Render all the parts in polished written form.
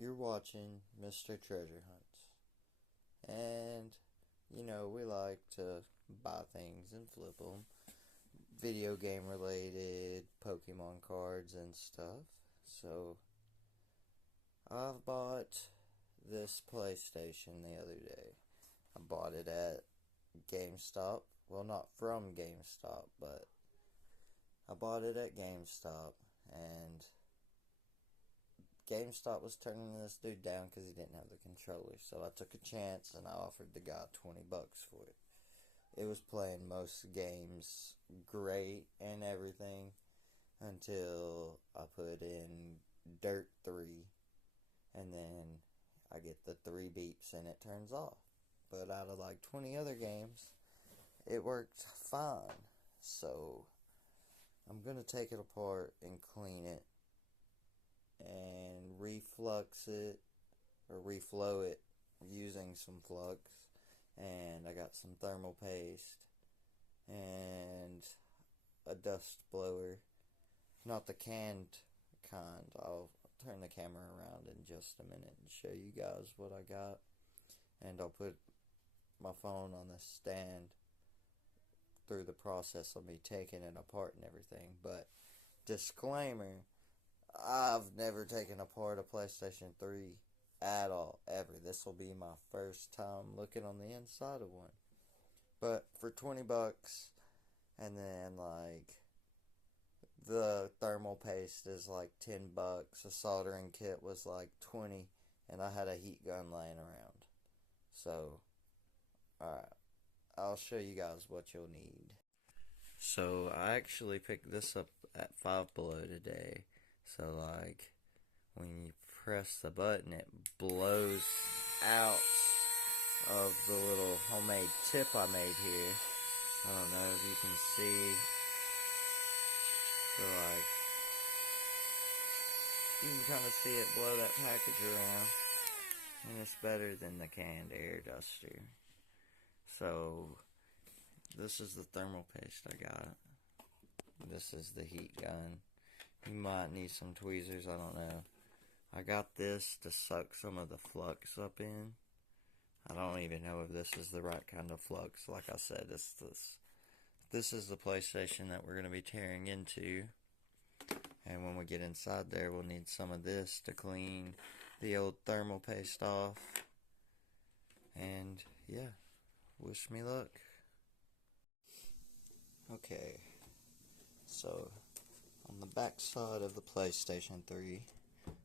you're watching Mr. Treasure Hunts. And, we like to buy things and flip them. Video game related, Pokemon cards and stuff. So, I've bought this PlayStation the other day. I bought it at GameStop. Well, not from GameStop, but I bought it at GameStop, and GameStop was turning this dude down because he didn't have the controller. So I took a chance and I offered the guy $20 for it. It was playing most games great and everything until I put in Dirt 3, and then I get the 3 beeps and it turns off. But out of like 20 other games, it worked fine. So I'm going to take it apart and clean it and reflux it or reflow it using some flux. And I got some thermal paste and a dust blower. Not the canned kind. I'll turn the camera around in just a minute and show you guys what I got. And I'll put my phone on the stand through the process of me taking it apart and everything. But disclaimer, I've never taken apart a PlayStation 3 at all, ever. This will be my first time looking on the inside of one. But for $20, and then like the thermal paste is like $10. A soldering kit was like 20, and I had a heat gun laying around. So, alright, I'll show you guys what you'll need. So I actually picked this up at Five Below today. So like when you press the button, it blows out of the little homemade tip I made here. I don't know if you can see. So like you can kind of see it blow that package around, and it's better than the canned air duster. So this is the thermal paste I got. This is the heat gun. You might need some tweezers, I don't know. I got this to suck some of the flux up in. I don't even know if this is the right kind of flux. Like I said, this is the PlayStation that we're going to be tearing into. And when we get inside there, we'll need some of this to clean the old thermal paste off. And yeah, wish me luck. Okay, so on the back side of the PlayStation 3,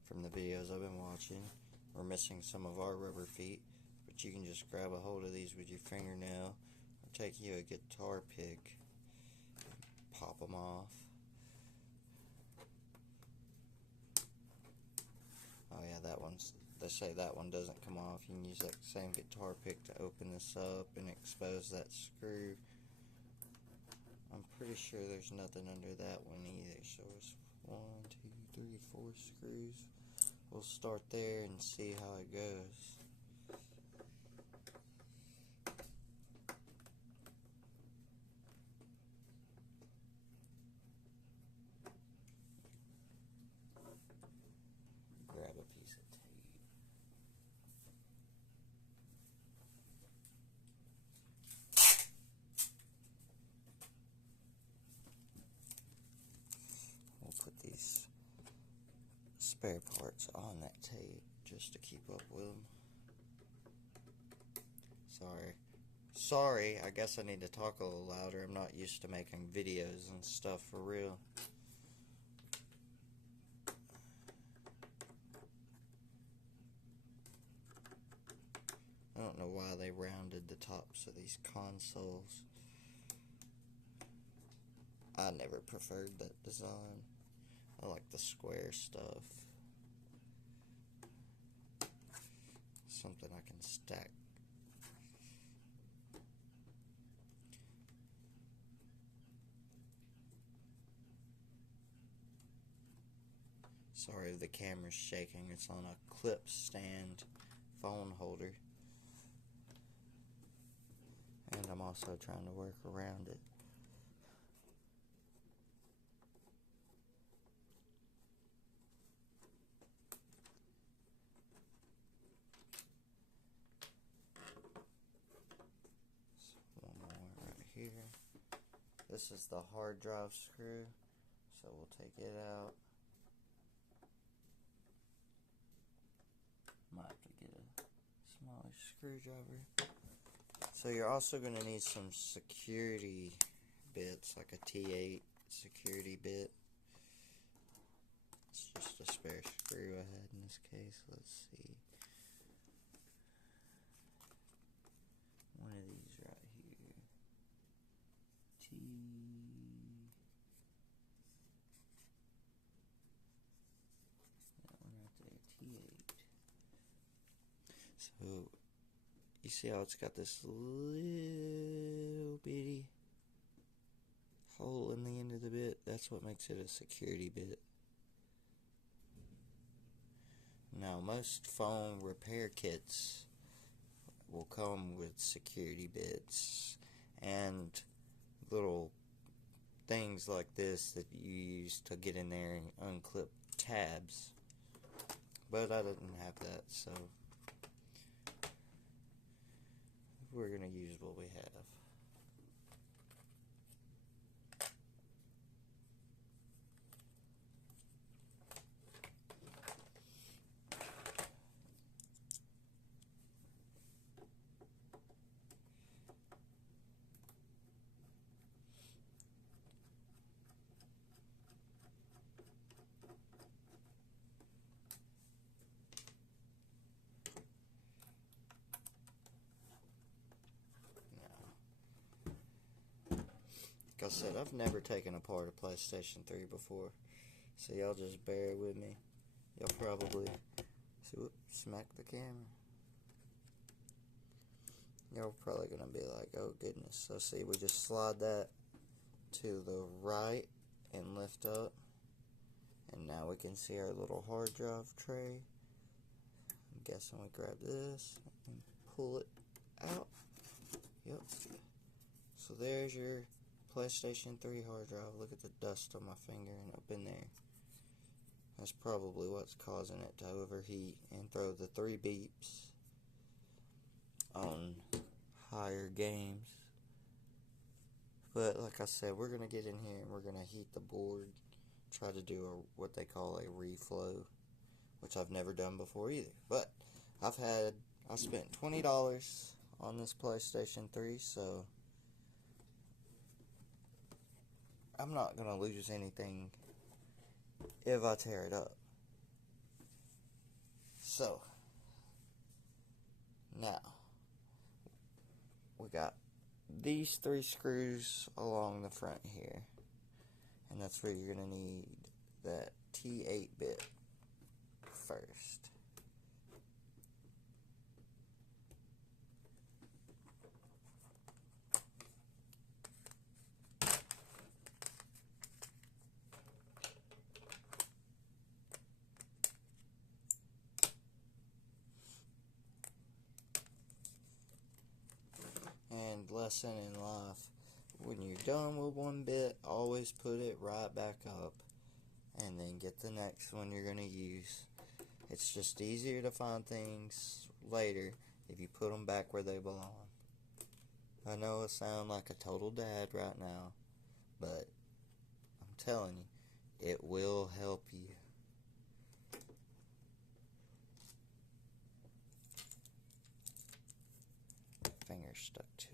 from the videos I've been watching, we're missing some of our rubber feet, but you can just grab a hold of these with your fingernail, or take you a guitar pick, pop them off. Oh yeah, they say that one doesn't come off. You can use that same guitar pick to open this up and expose that screw. I'm pretty sure there's nothing under that one either, so it's 1, 2, 3, 4 screws. We'll start there and see how it goes. Grab a piece of tape. We'll put these spare parts on that tape just to keep up with them. Sorry, I guess I need to talk a little louder. I'm not used to making videos and stuff for real. I don't know why they rounded the tops of these consoles. I never preferred that design. I like the square stuff. Something I can stack. Sorry if the camera's shaking. It's on a clip stand phone holder. And I'm also trying to work around it. This is the hard drive screw, so we'll take it out. Might have to get a smaller screwdriver. So you're also going to need some security bits, like a T8 security bit. It's just a spare screw I had in this case. Let's see. One of these right here. That one right there, T8. So you see how it's got this little bitty hole in the end of the bit? That's what makes it a security bit. Now, most phone repair kits will come with security bits and little things like this that you use to get in there and unclip tabs. But I didn't have that, so we're going to use what we have. Like I said, I've never taken apart a PlayStation 3 before, so y'all just bear with me. Y'all probably smack the camera. Y'all probably gonna be like, oh goodness. So see, we just slide that to the right and lift up, and now we can see our little hard drive tray. I'm guessing we grab this and pull it out. Yep. So there's your PlayStation 3 hard drive. Look at the dust on my finger and up in there. That's probably what's causing it to overheat and throw the 3 beeps on higher games. But like I said, we're going to get in here and we're going to heat the board. Try to do what they call a reflow, which I've never done before either. But I spent $20 on this PlayStation 3, so I'm not going to lose anything if I tear it up. So, now, we got these 3 screws along the front here. And that's where you're going to need that T8 bit first. And lesson in life, when you're done with one bit, always put it right back up and then get the next one you're going to use. It's just easier to find things later if you put them back where they belong. I know I sound like a total dad right now, but I'm telling you, it will help you. Finger stuck to it.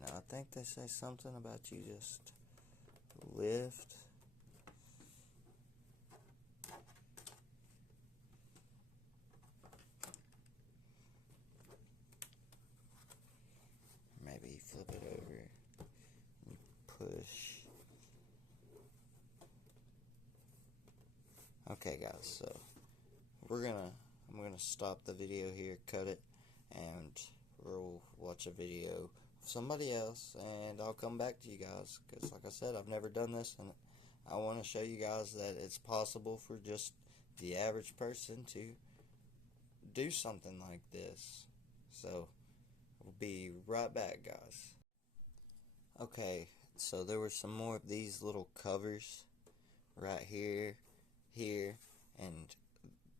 Now, I think they say something about you just lift. Maybe flip it over. You push. Okay, guys, so I'm gonna stop the video here, cut it, and we'll watch a video somebody else, and I'll come back to you guys, because like I said, I've never done this, and I want to show you guys that it's possible for just the average person to do something like this. So we'll be right back, guys. Okay, so there were some more of these little covers right here, here, and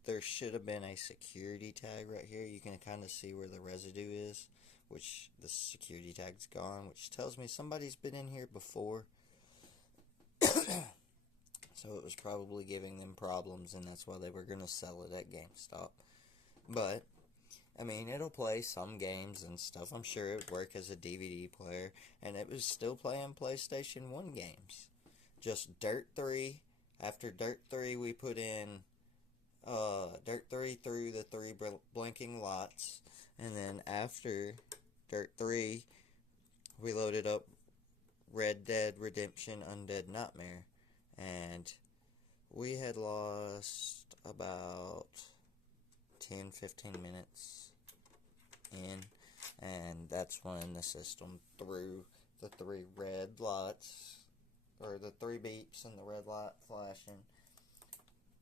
there should have been a security tag right here. You can kind of see where the residue is, which the security tag's gone, which tells me somebody's been in here before. So it was probably giving them problems, and that's why they were going to sell it at GameStop. But, I mean, it'll play some games and stuff. I'm sure it would work as a DVD player, and it was still playing PlayStation 1 games. Just Dirt 3. After Dirt 3, we put in Dirt 3 through the 3 blinking lights, and then after Dirt 3, we loaded up Red Dead Redemption Undead Nightmare, and we had lost about 10-15 minutes in, and that's when the system threw the 3 red lights, or the 3 beeps and the red light flashing.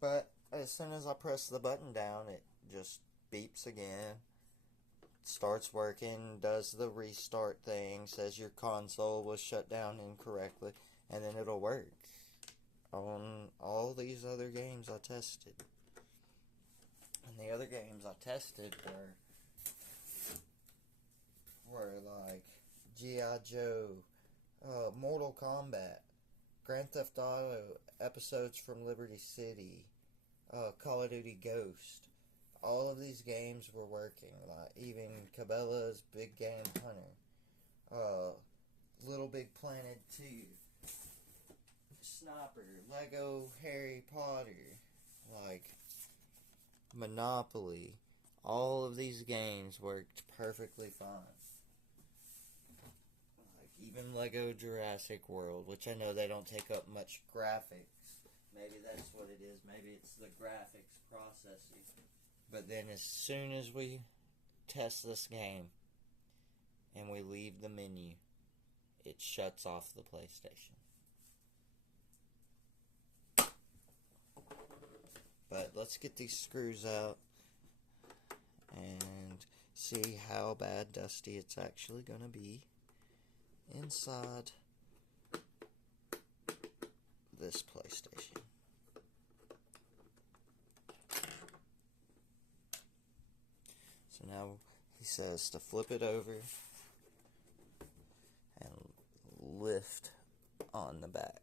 But as soon as I press the button down, it just beeps again, starts working, does the restart thing, says your console was shut down incorrectly, and then it'll work on all these other games I tested. And the other games I tested were like G.I. Joe, Mortal Kombat, Grand Theft Auto, episodes from Liberty City, Call of Duty Ghost. All of these games were working. Like even Cabela's Big Game Hunter, Little Big Planet 2, Sniper, Lego Harry Potter, like Monopoly. All of these games worked perfectly fine. Like even Lego Jurassic World, which I know they don't take up much graphics. Maybe that's what it is. Maybe it's the graphics processing. But then as soon as we test this game and we leave the menu, it shuts off the PlayStation. But let's get these screws out and see how bad dusty it's actually going to be inside this PlayStation. So now he says to flip it over and lift on the back.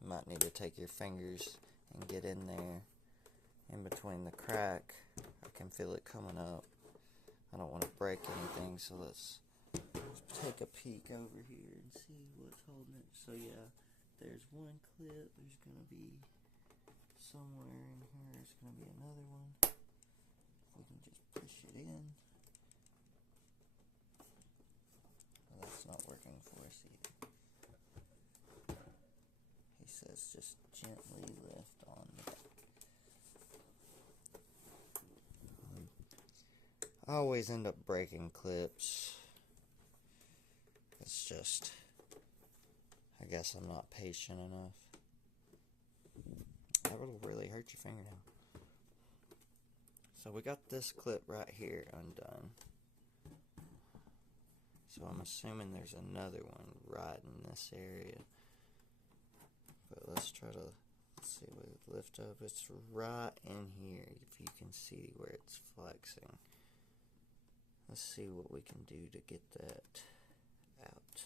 You might need to take your fingers and get in there in between the crack. I can feel it coming up. I don't want to break anything, so let's take a peek over here and see what's holding it. So yeah, there's one clip. There's going to be somewhere in here. There's going to be another one. We can just push it in. Well, that's not working for us either. He says just gently lift on the back. I always end up breaking clips. It's just, I guess I'm not patient enough. That will really hurt your fingernail. So we got this clip right here undone. So I'm assuming there's another one right in this area. But let's try to, see what it lift up. It's right in here, if you can see where it's flexing. Let's see what we can do to get that out.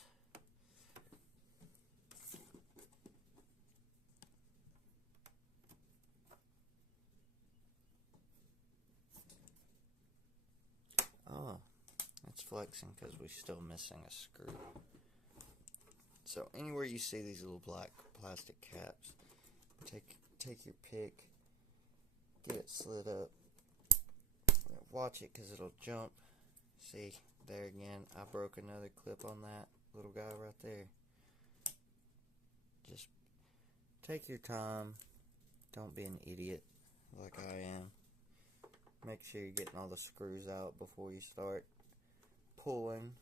Oh, it's flexing because we're still missing a screw. So anywhere you see these little black plastic caps, take your pick, get it slid up, watch it because it'll jump. See, there again, I broke another clip on that little guy right there. Just take your time, don't be an idiot like I am. Make sure you're getting all the screws out before you start pulling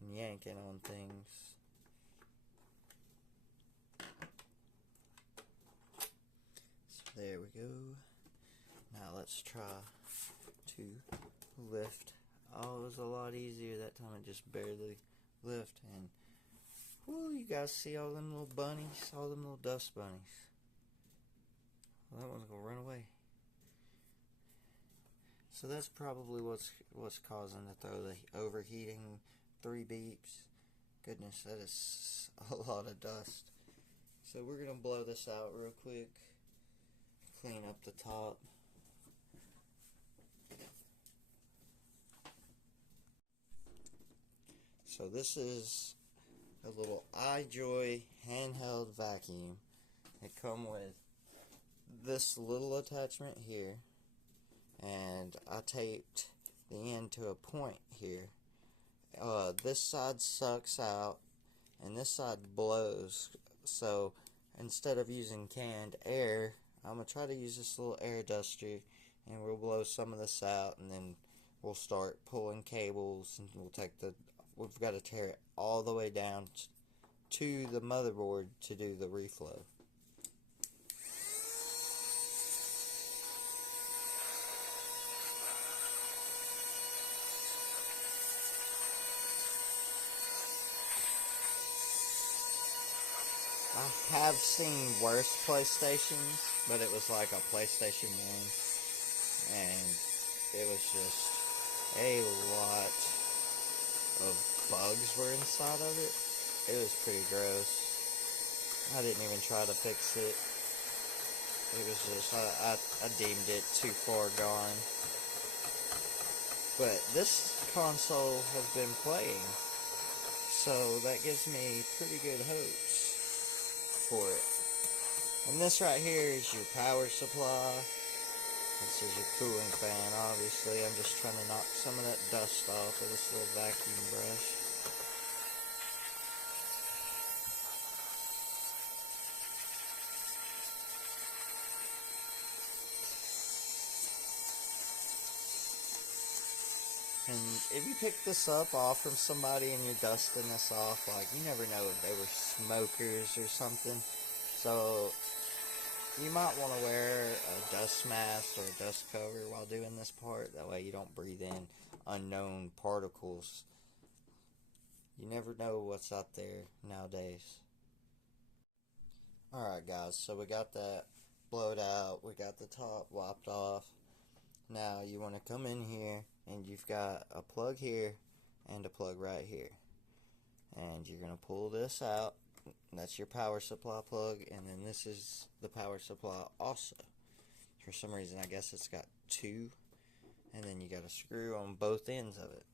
and yanking on things. So there we go. Now let's try to lift. Oh, it was a lot easier that time. It just barely lift. And whoo, you guys see all them little bunnies? All them little dust bunnies. Well, that one's gonna run away. So that's probably what's causing the throw, the overheating 3 beeps. Goodness, that is a lot of dust. So we're gonna blow this out real quick. Clean up the top. So this is a little iJoy handheld vacuum. It comes with this little attachment here, and I taped the end to a point here. This side sucks out and this side blows, so instead of using canned air, I'm going to try to use this little air duster, and we'll blow some of this out, and then we'll start pulling cables, and we've got to tear it all the way down to the motherboard to do the reflow. I have seen worse PlayStations, but it was like a PlayStation 1, and it was just a lot of bugs were inside of it. It was pretty gross. I didn't even try to fix it. It was just, I deemed it too far gone. But this console has been playing, so that gives me pretty good hopes for it. And this right here is your power supply. This is your cooling fan, obviously. I'm just trying to knock some of that dust off with this little vacuum brush. And if you pick this up off from somebody and you're dusting this off, like, you never know if they were smokers or something. So you might want to wear a dust mask or a dust cover while doing this part. That way you don't breathe in unknown particles. You never know what's out there nowadays. Alright guys, so we got that blowed out. We got the top wiped off. Now you want to come in here, and you've got a plug here and a plug right here. And you're going to pull this out. That's your power supply plug, and then this is the power supply also. For some reason, I guess it's got 2, and then you got a screw on both ends of it.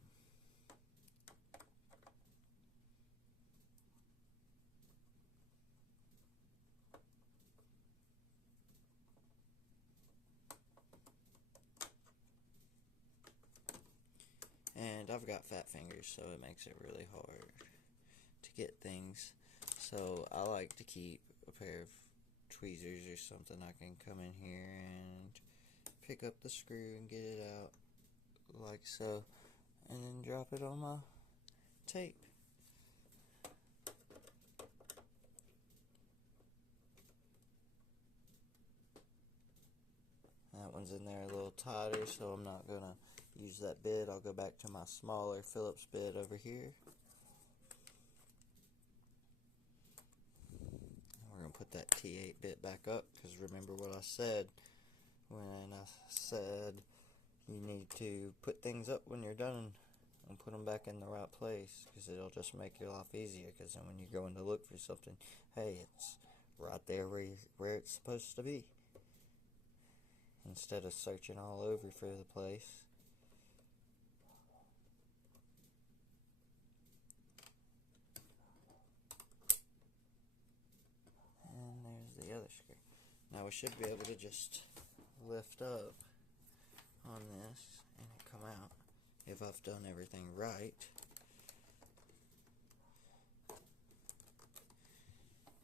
And I've got fat fingers, so it makes it really hard to get things. So I like to keep a pair of tweezers or something. I can come in here and pick up the screw and get it out like so, and then drop it on my tape. That one's in there a little tighter, so I'm not gonna use that bit. I'll go back to my smaller Phillips bit over here. We're going to put that T8 bit back up, because remember what I said when I said you need to put things up when you're done and put them back in the right place, because it'll just make your life easier. Because then when you're going to look for something, hey, it's right there where it's supposed to be, instead of searching all over for the place. And there's the other screw. Now we should be able to just lift up on this and it come out if I've done everything right.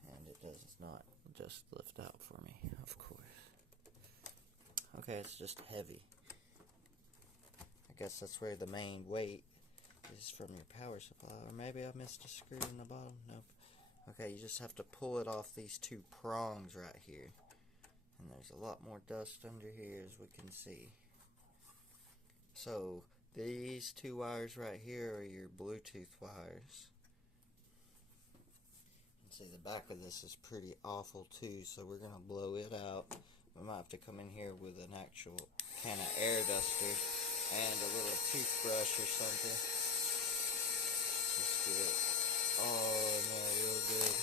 And it does not just lift out for me, of course. Okay, it's just heavy. guess that's where the main weight is from your power supply. Or maybe I missed a screw in the bottom. Nope. Okay, you just have to pull it off these two prongs right here. And there's a lot more dust under here, as we can see. So these two wires right here are your Bluetooth wires. And see, the back of this is pretty awful too, so we're going to blow it out. We might have to come in here with an actual can of air duster and a little toothbrush or something. Just get it all in there real good.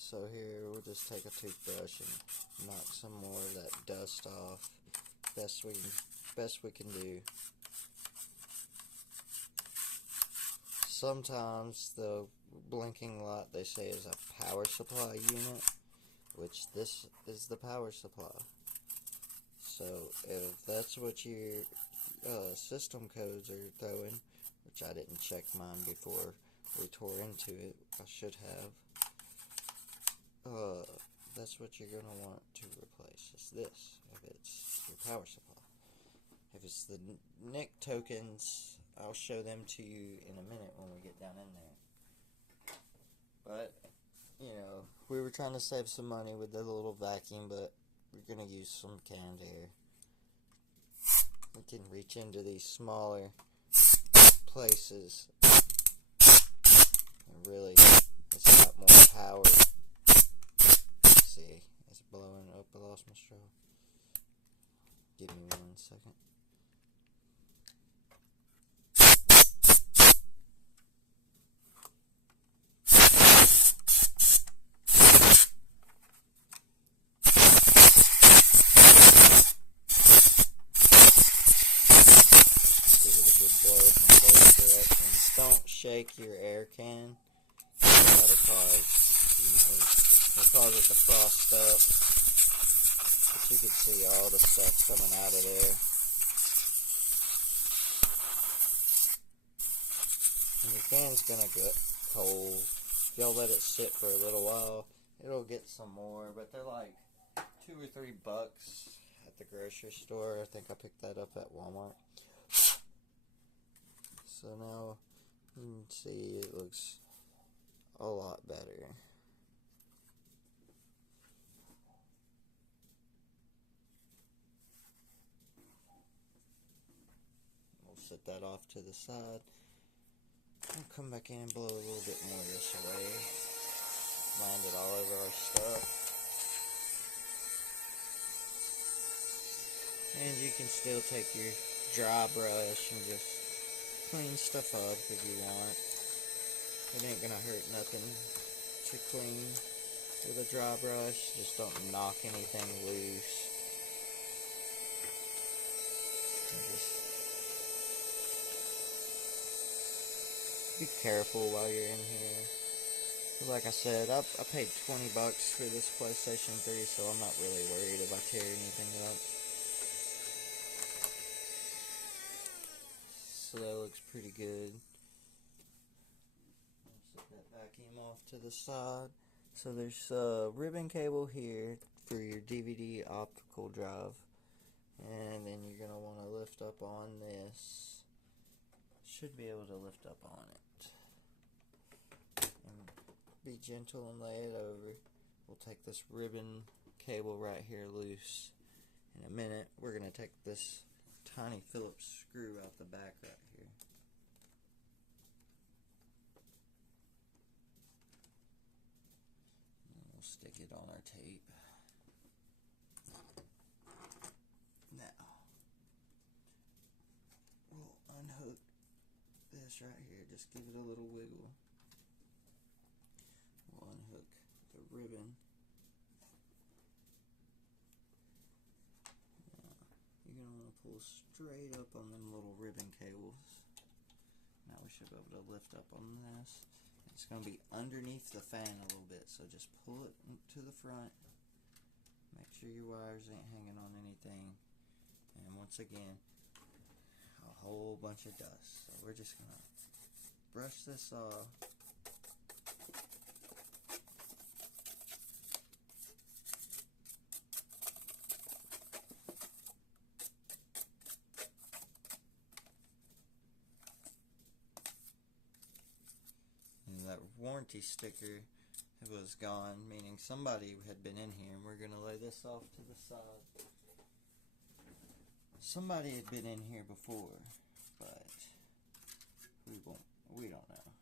So here, we'll just take a toothbrush and knock some more of that dust off. Best we can do. Sometimes the blinking light they say is a power supply unit, which this is the power supply. So if that's what your system codes are throwing, which I didn't check mine before we tore into it, I should have. That's what you're gonna want to replace. It's this, if it's your power supply. If it's the NIC tokens, I'll show them to you in a minute when we get down in there. But, you know, we were trying to save some money with the little vacuum, but we're gonna use some canned air. We can reach into these smaller places and really, it's got more power. See, it's blowing up. I lost my straw. Give me 1 second. Give it a good blow from both directions. Don't shake your air can. That'll cause it to frost up. But you can see all the stuff coming out of there. And your fan's gonna get cold. If y'all let it sit for a little while, it'll get some more. But they're like $2 or $3 at the grocery store. I think I picked that up at Walmart. So now you can see it looks a lot better. Set that off to the side. I'll come back in and blow a little bit more this way. Land it all over our stuff. And you can still take your dry brush and just clean stuff up if you want. It ain't gonna hurt nothing to clean with a dry brush. Just don't knock anything loose. Be careful while you're in here. Like I said, I paid $20 for this PlayStation 3, so I'm not really worried if I tear anything up. So that looks pretty good. Set that vacuum off to the side. So there's a ribbon cable here for your DVD optical drive. And then you're going to want to lift up on this. Should be able to lift up on it. And be gentle and lay it over. We'll take this ribbon cable right here loose. In a minute, we're going to take this tiny Phillips screw out the back right here. And we'll stick it on our tape. Now, we'll unhook this right here. Just give it a little wiggle. We'll unhook the ribbon pull straight up on them little ribbon cables. Now we should be able to lift up on this. It's going to be underneath the fan a little bit, so just pull it to the front. Make sure your wires ain't hanging on anything. And once again, a whole bunch of dust. So we're just going to brush this off. That warranty sticker was gone, meaning somebody had been in here, and we're going to lay this off to the side. Somebody had been in here before, but we don't know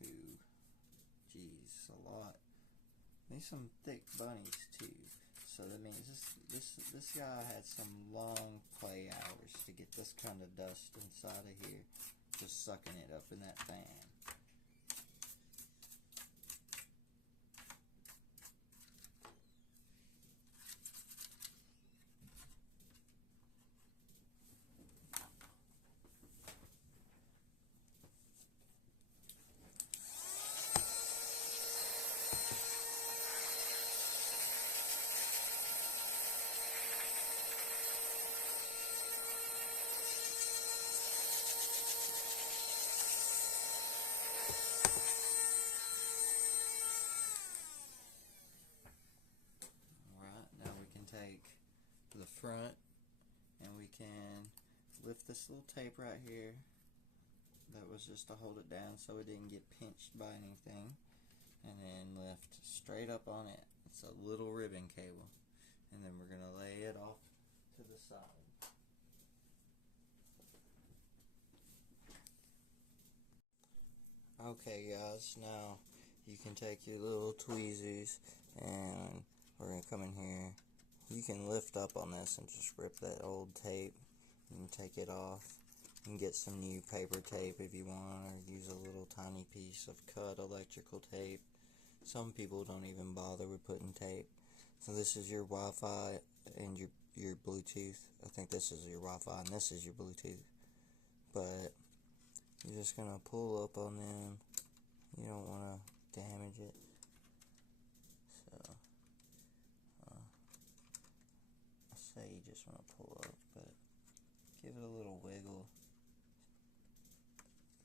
who. Geez, a lot. These some thick bunnies too, so that means this guy had some long play hours to get this kind of dust inside of here, just sucking it up in that fan. Take the front, and we can lift this little tape right here. That was just to hold it down so it didn't get pinched by anything, and then lift straight up on it. It's a little ribbon cable, and then we're going to lay it off to the side. Okay guys, now you can take your little tweezers, and we're going to come in here. You can lift up on this and just rip that old tape and take it off. You can get some new paper tape if you want, or use a little tiny piece of cut electrical tape. Some people don't even bother with putting tape. So this is your Wi-Fi and your Bluetooth. I think this is your Wi-Fi and this is your Bluetooth. But you're just going to pull up on them. You don't want to damage it. So say you just want to pull up, but give it a little wiggle.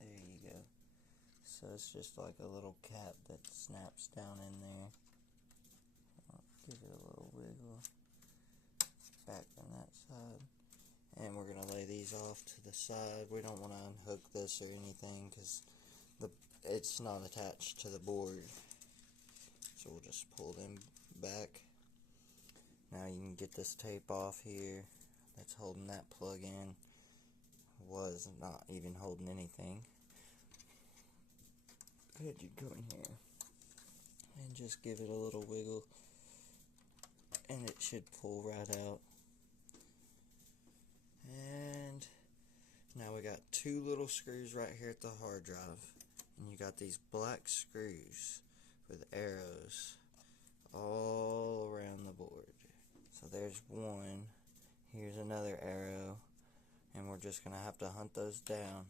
There you go. So it's just like a little cap that snaps down in there. Give it a little wiggle. Back on that side. And we're going to lay these off to the side. We don't want to unhook this or anything because it's not attached to the board. So we'll just pull them back. Now you can get this tape off here that's holding that plug in. Was not even holding anything. Go ahead, you go in here and just give it a little wiggle, and it should pull right out. And now we got two little screws right here at the hard drive, and you got these black screws with arrows all around the board. So there's one, here's another arrow, and we're just going to have to hunt those down.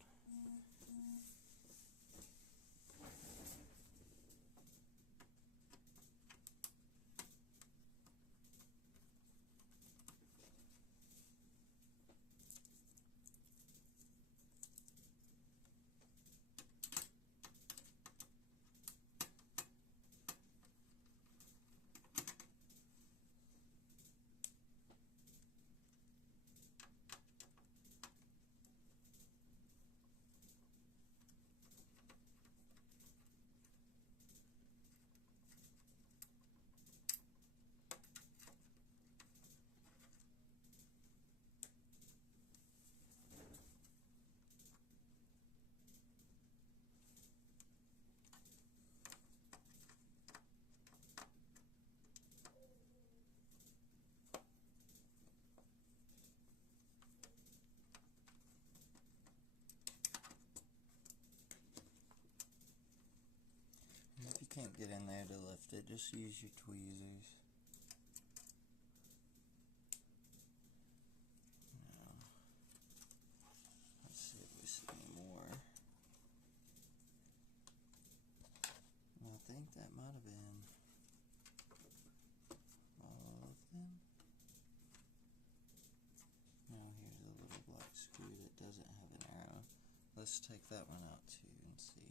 If you can't get in there to lift it, just use your tweezers. Now, let's take that one out too and see.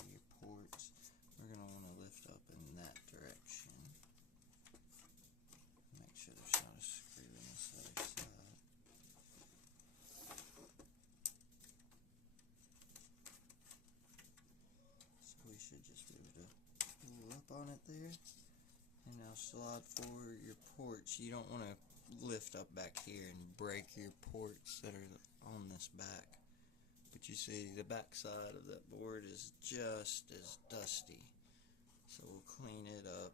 Okay, your ports, we're going to want to lift up in that direction. Make sure there's not a screw in this other side. So we should just be able to pull up on it there. And now slide forward your ports. You don't want to lift up back here and break your ports that are on this back. But you see the back side of that board is just as dusty. So we'll clean it up.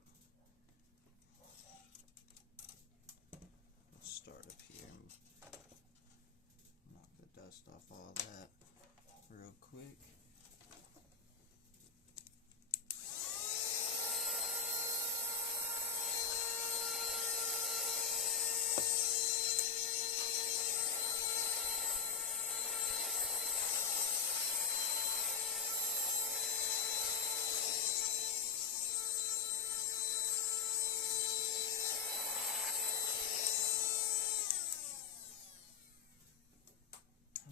Let's start up here and knock the dust off all that real quick.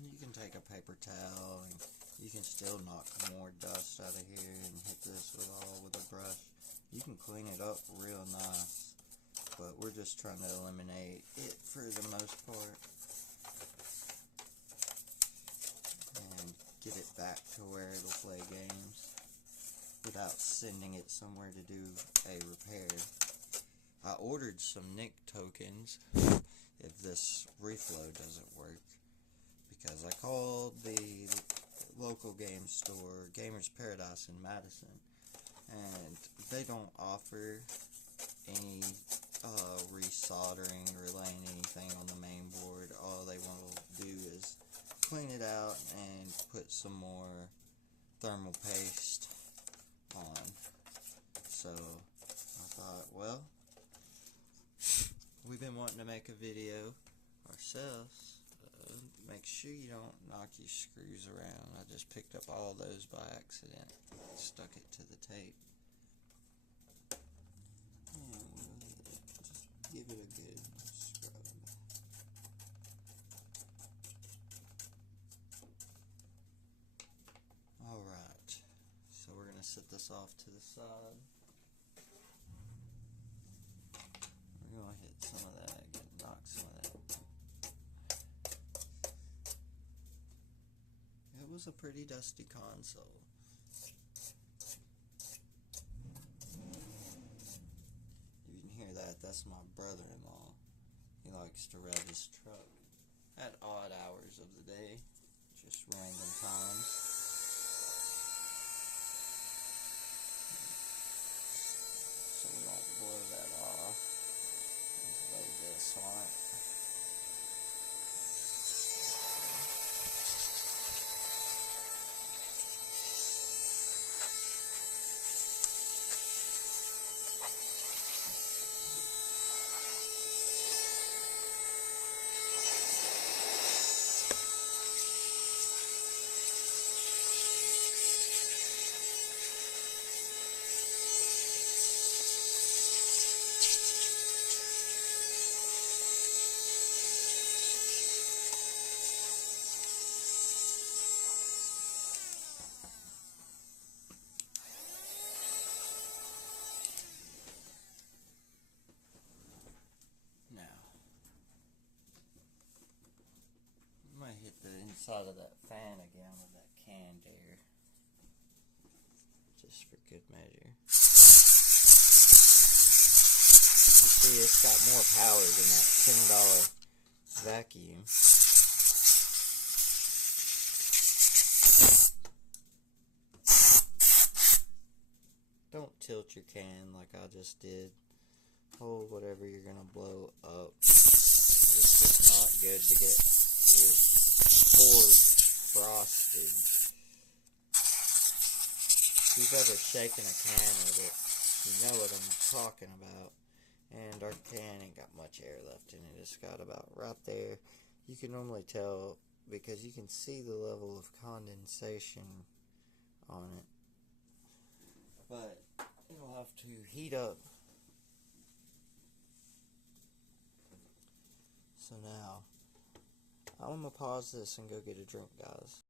You can take a paper towel and you can still knock more dust out of here and hit this with a brush. You can clean it up real nice, but we're just trying to eliminate it for the most part and get it back to where it'll play games without sending it somewhere to do a repair. I ordered some Nick tokens if this reflow doesn't work, because I called the local game store, Gamers Paradise in Madison, and they don't offer any resoldering or laying anything on the main board. All they want to do is clean it out and put some more thermal paste on. So I thought, well, we've been wanting to make a video ourselves. Make sure you don't knock your screws around. I just picked up all those by accident. Stuck it to the tape. And we'll just give it a good scrub. Alright, so we're going to set this off to the side. We're going to hit some of that, knock some of that. It was a pretty dusty console. You can hear that. That's my brother-in-law. He likes to rev his truck at odd hours of the day, just random times. So we don't blow that off. Let's lay this on it. Hit the inside of that fan again with that canned air, just for good measure. You see, it's got more power than that $10 vacuum. Don't tilt your can like I just did. Hold whatever you're gonna blow up. It's just not good to get your pores frosted. If you've ever shaken a can with it, you know what I'm talking about. And our can ain't got much air left in it. It's got about right there. You can normally tell because you can see the level of condensation on it. But it'll have to heat up. So now, I'm going to pause this and go get a drink, guys.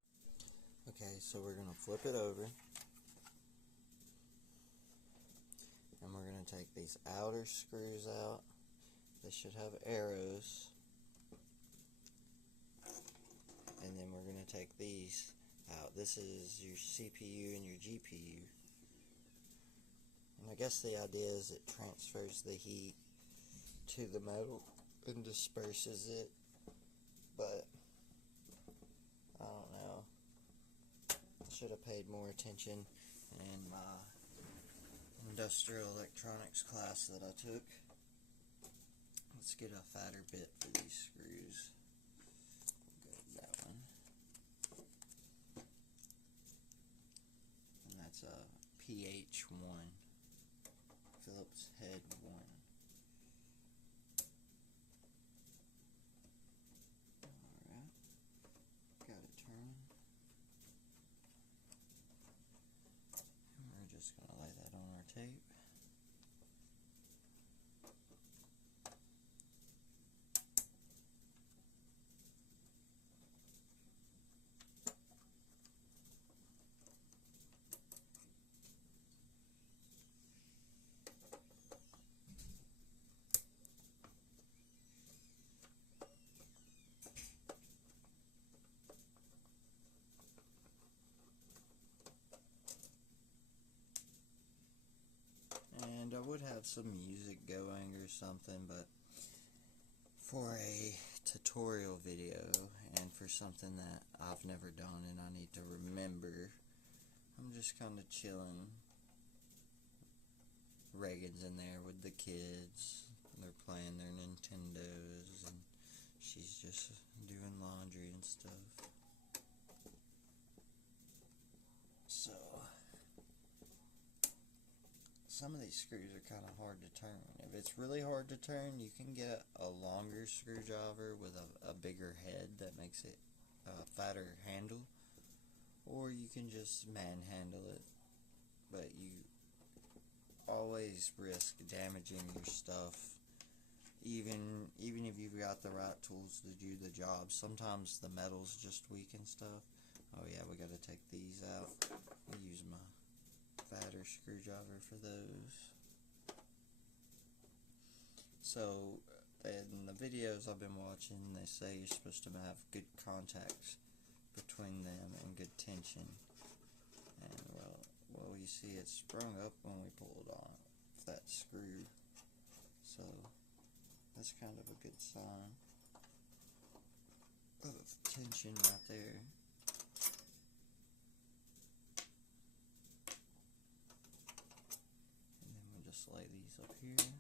Okay, so we're going to flip it over. And we're going to take these outer screws out. They should have arrows. And then we're going to take these out. This is your CPU and your GPU. And I guess the idea is it transfers the heat to the metal and disperses it. But I don't know. I should have paid more attention in my industrial electronics class that I took. Let's get a fatter bit for these screws. We'll go with that one. And that's a PH1. Phillips Head 1. Alright. Got it turning. And we're just going to lay that on our tape. And I would have some music going or something, but for a tutorial video and for something that I've never done and I need to remember, I'm just kind of chilling. Reagan's in there with the kids. They're playing their Nintendos and she's just doing laundry and stuff. So some of these screws are kind of hard to turn. If it's really hard to turn, you can get a longer screwdriver with a bigger head that makes it a fatter handle, or you can just manhandle it. But you always risk damaging your stuff, even if you've got the right tools to do the job. Sometimes the metal's just weak and stuff. Oh yeah, we got to take these out. I'll use my fatter screwdriver for those. So in the videos I've been watching, they say you're supposed to have good contacts between them and good tension. And well, you see it sprung up when we pulled on that screw. So that's kind of a good sign of tension right there. Lay these up here.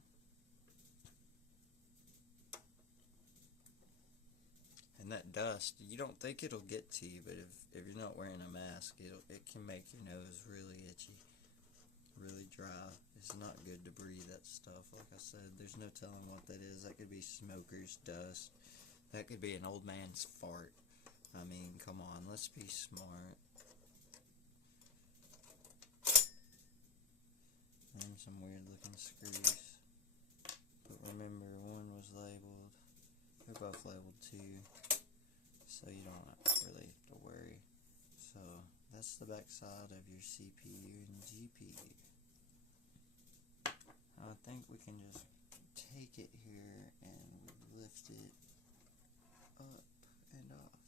And that dust, you don't think it'll get to you, but if you're not wearing a mask, it can make your nose really itchy, really dry. It's not good to breathe that stuff. Like I said, there's no telling what that is. That could be smoker's dust. That could be an old man's fart. I mean, come on, let's be smart. And some weird looking screws, but remember, one was labeled, they're both labeled 2, so you don't really have to worry. So that's the back side of your CPU and GPU. I think we can just take it here and lift it up and off.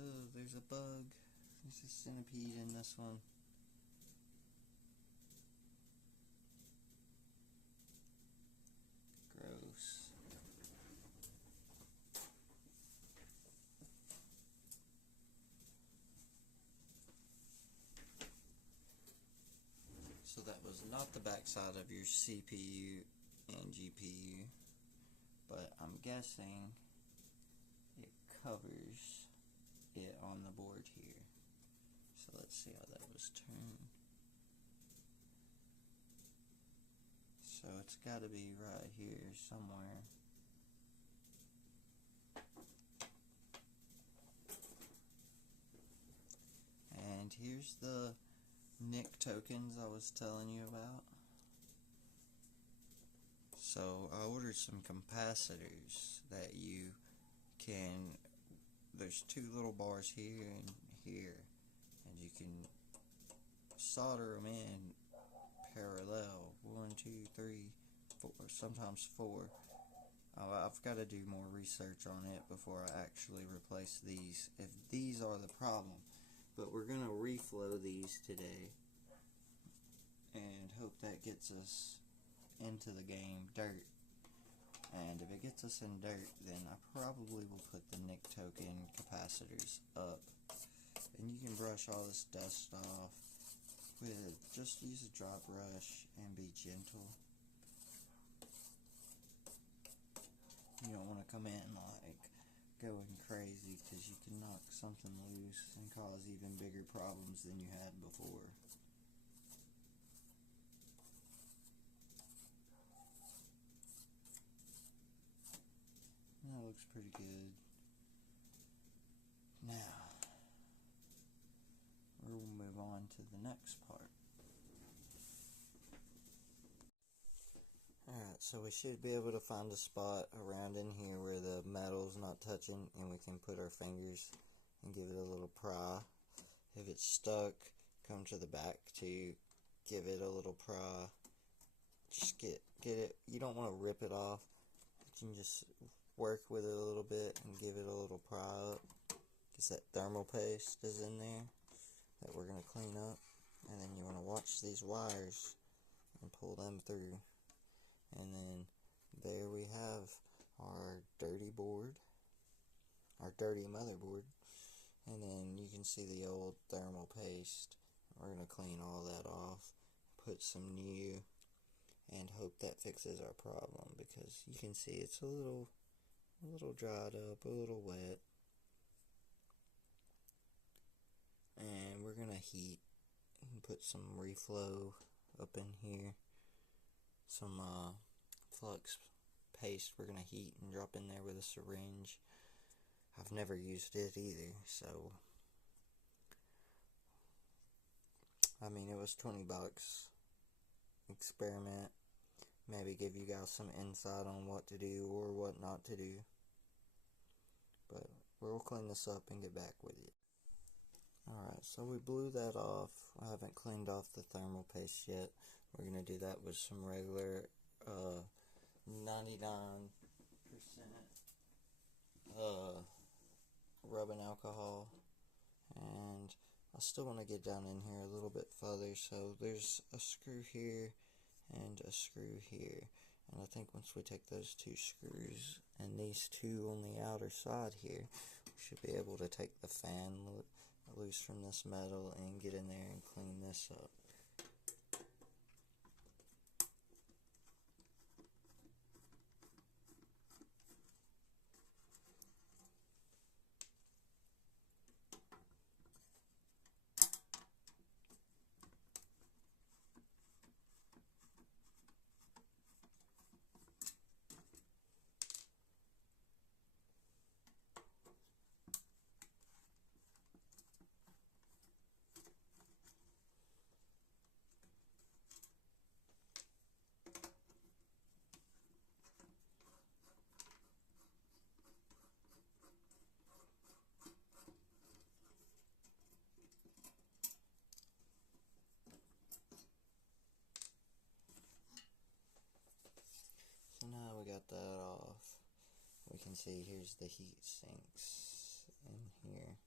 Oh, there's a bug. There's a centipede in this one. Gross. So that was not the backside of your CPU and GPU, but I'm guessing it covers it on the board here. So let's see how that was turned. So it's got to be right here somewhere. here's the NIC tokens I was telling you about. So I ordered some capacitors that you can, there's two little bars here and here, and you can solder them in parallel, 1, 2, 3, 4, sometimes 4. I've got to do more research on it before I actually replace these, if these are the problem. But we're going to reflow these today and hope that gets us into the game dirt. And if it gets us in dirt, then I probably will put the NIC token capacitors up. And you can brush all this dust off with, just use a dry brush and be gentle. You don't want to come in like going crazy, because you can knock something loose and cause even bigger problems than you had before. That looks pretty good. Now, we'll move on to the next part. Alright, so we should be able to find a spot around in here where the metal's not touching, and we can put our fingers and give it a little pry. If it's stuck, come to the back to give it a little pry. Just get it, you don't want to rip it off. You can just work with it a little bit and give it a little pry up, because that thermal paste is in there that we're going to clean up. And then you want to watch these wires and pull them through. And then there we have our dirty board, our dirty motherboard. And then you can see the old thermal paste. We're going to clean all that off, put some new, and hope that fixes our problem, because you can see it's a little dried up, a little wet. And we're going to heat and put some reflow up in here. Some flux paste we're going to heat and drop in there with a syringe. I've never used it either, so I mean, it was $20. Experiment, maybe give you guys some insight on what to do or what not to do. But we'll clean this up and get back with you. Alright, so we blew that off. I haven't cleaned off the thermal paste yet. We're going to do that with some regular 99% rubbing alcohol. And I still want to get down in here a little bit further. So there's a screw here and a screw here. And I think once we take those two screws and these two on the outer side here, we should be able to take the fan loose from this metal and get in there and clean this up. So now we got that off. We can see here's the heat sinks in here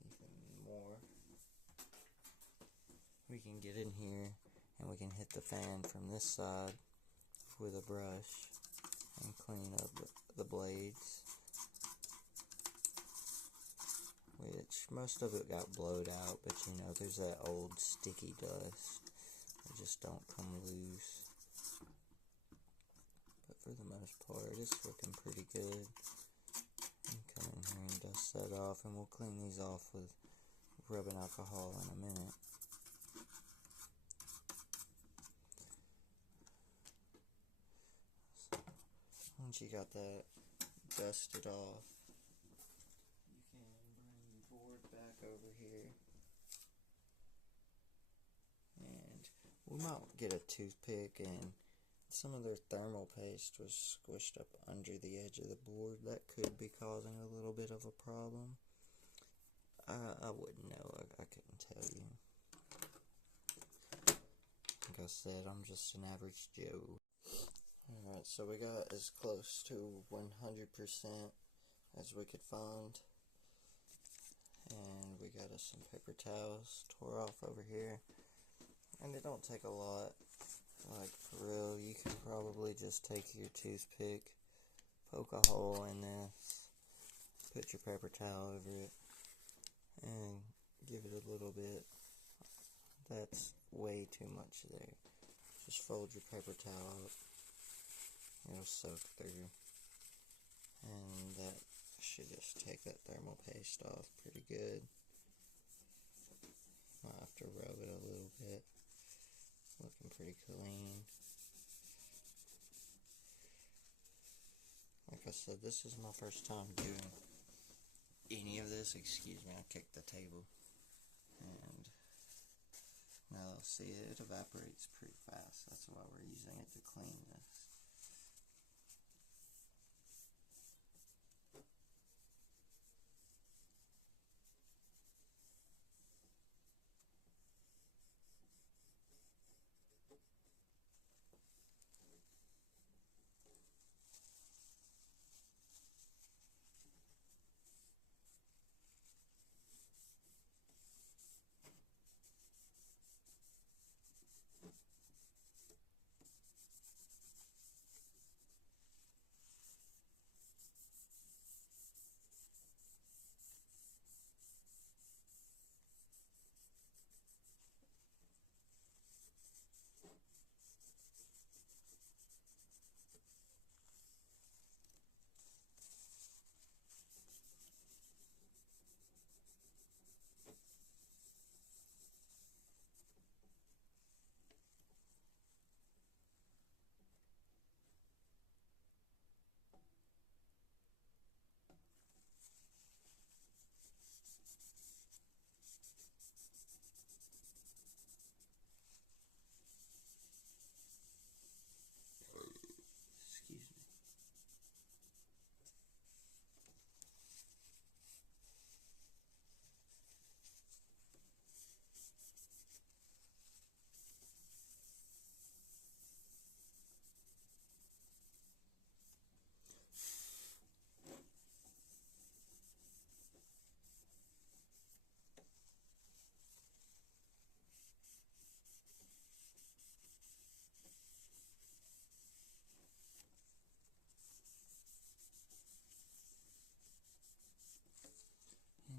even more. We can get in here and we can hit the fan from this side with a brush and clean up the blades, which most of it got blowed out, but you know, there's that old sticky dust that just don't come loose. But for the most part, it's looking pretty good. And come in here and dust that off, and we'll clean these off with rubbing alcohol in a minute. So, once you got that dusted off, you can bring your board back over here you might get a toothpick and some of their thermal paste was squished up under the edge of the board. That could be causing a little bit of a problem. I wouldn't know. I couldn't tell you. Like I said, I'm just an average Joe. Alright, so we got as close to 100% as we could find. And we got us some paper towels tore off over here. And it don't take a lot. Like, for real, you can probably just take your toothpick, poke a hole in this, put your paper towel over it, and give it a little bit. That's way too much there. Just fold your paper towel up. It'll soak through. And that should just take that thermal paste off pretty good. Might have to rub it a little bit. Looking pretty clean. Like I said, this is my first time doing any of this. Excuse me, I kicked the table. And now see, it evaporates pretty fast. That's why we're using it to clean this. Excuse me.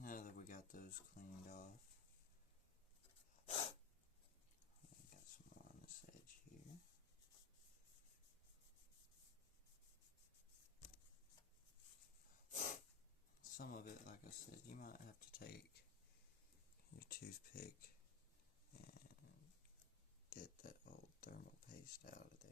Now that we got those cleaned off, I got some more on this edge here. Some of it, like I said, you might have to take your toothpick and get that old thermal paste out of there.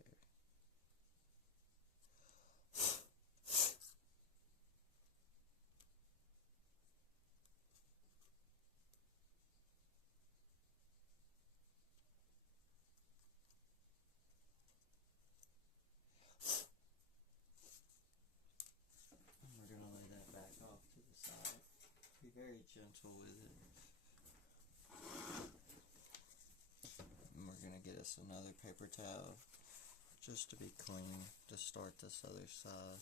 Be very gentle with it. And we're going to get us another paper towel just to be clean to start this other side.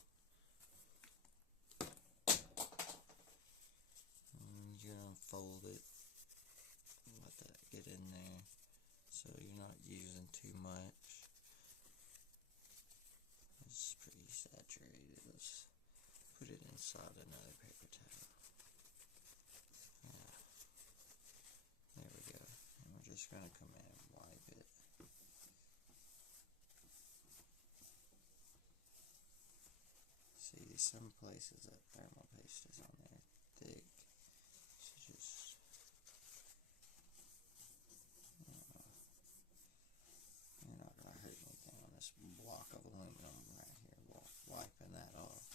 And you're going to fold it and let that get in there so you're not using too much. It's pretty saturated. Let's put it inside another paper towel. There we go. And we're just going to come in and wipe it. See, some places that thermal paste is on there thick. So just, you're not going to hurt anything on this block of aluminum right here. Wiping that off.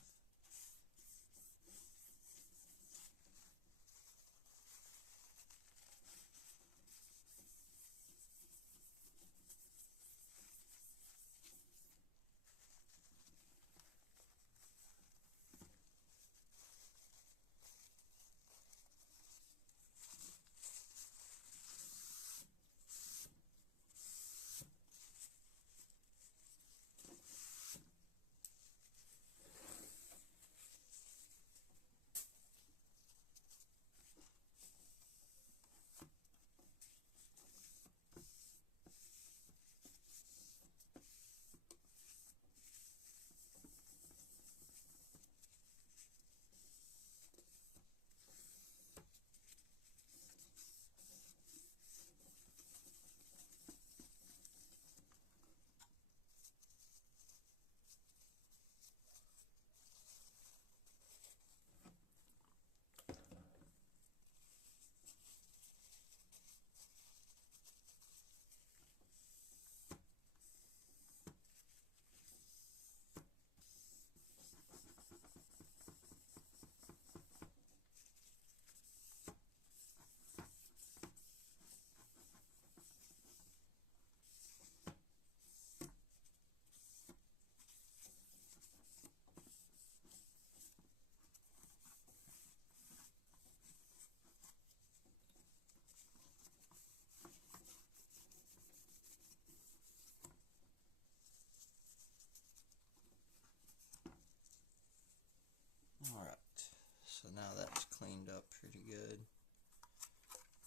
So now that's cleaned up pretty good.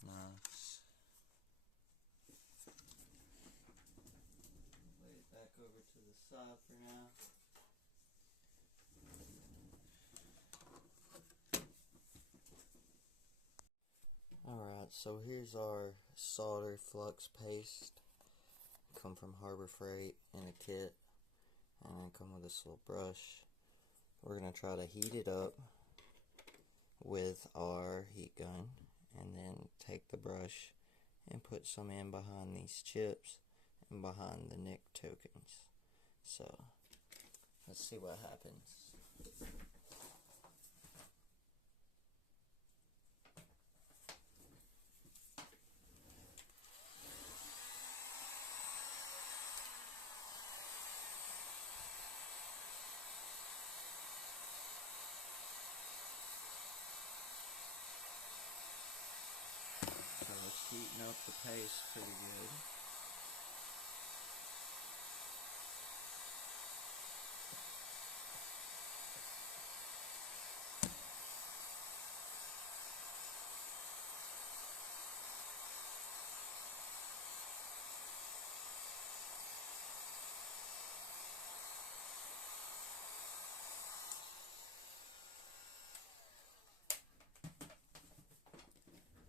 Nice. Lay it back over to the side for now. Alright, so here's our solder flux paste. Come from Harbor Freight in a kit, and then come with this little brush. We're going to try to heat it up with our heat gun, and then take the brush and put some in behind these chips and behind the nick tokens. So let's see what happens. So it's heating up the paste pretty good.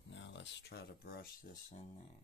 Now let's try to brush this in there.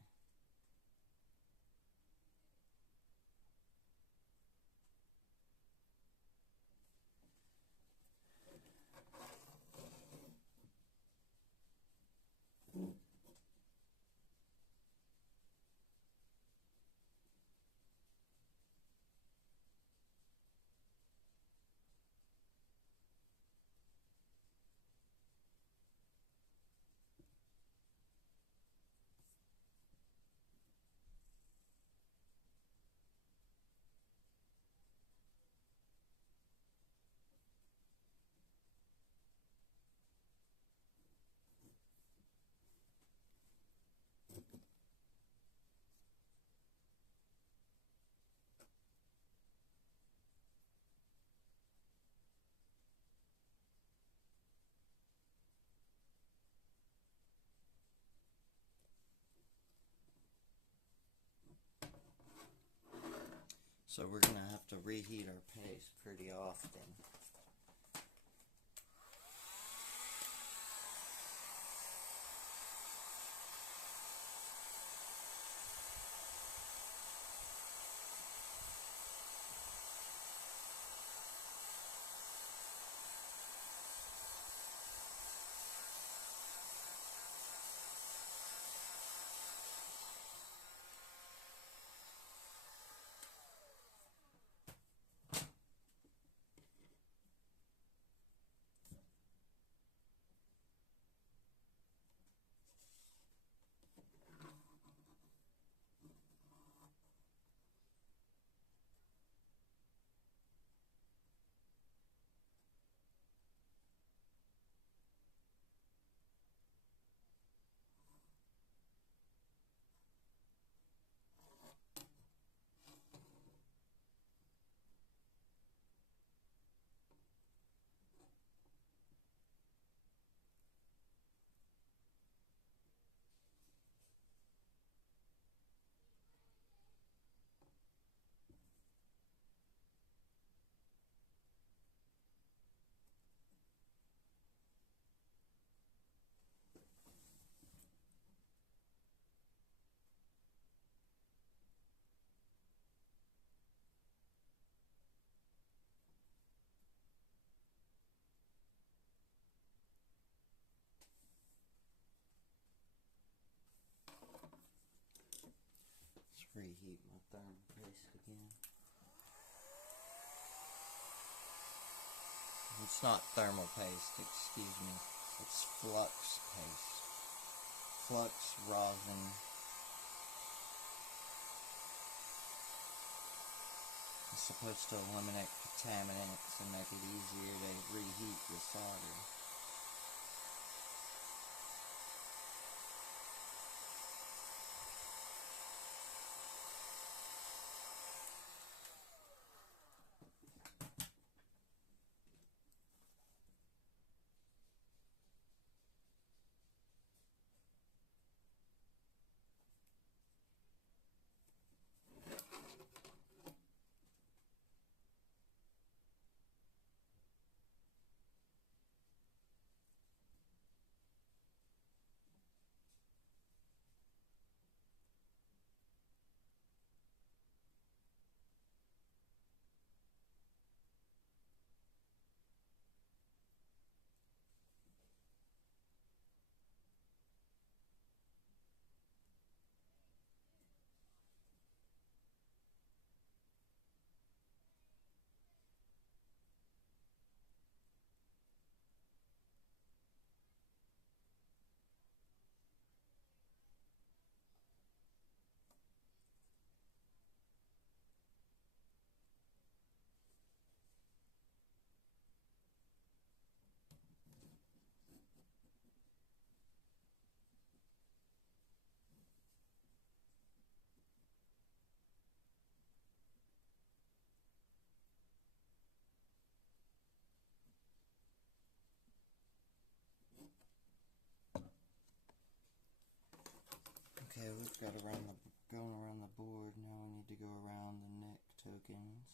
So we're going to have to reheat our paste pretty often. Reheat my thermal paste again. It's not thermal paste, excuse me. It's flux paste. Flux rosin. It's supposed to eliminate contaminants and make it easier to reheat the solder. we've got going around the board. Now we need to go around the neck tokens.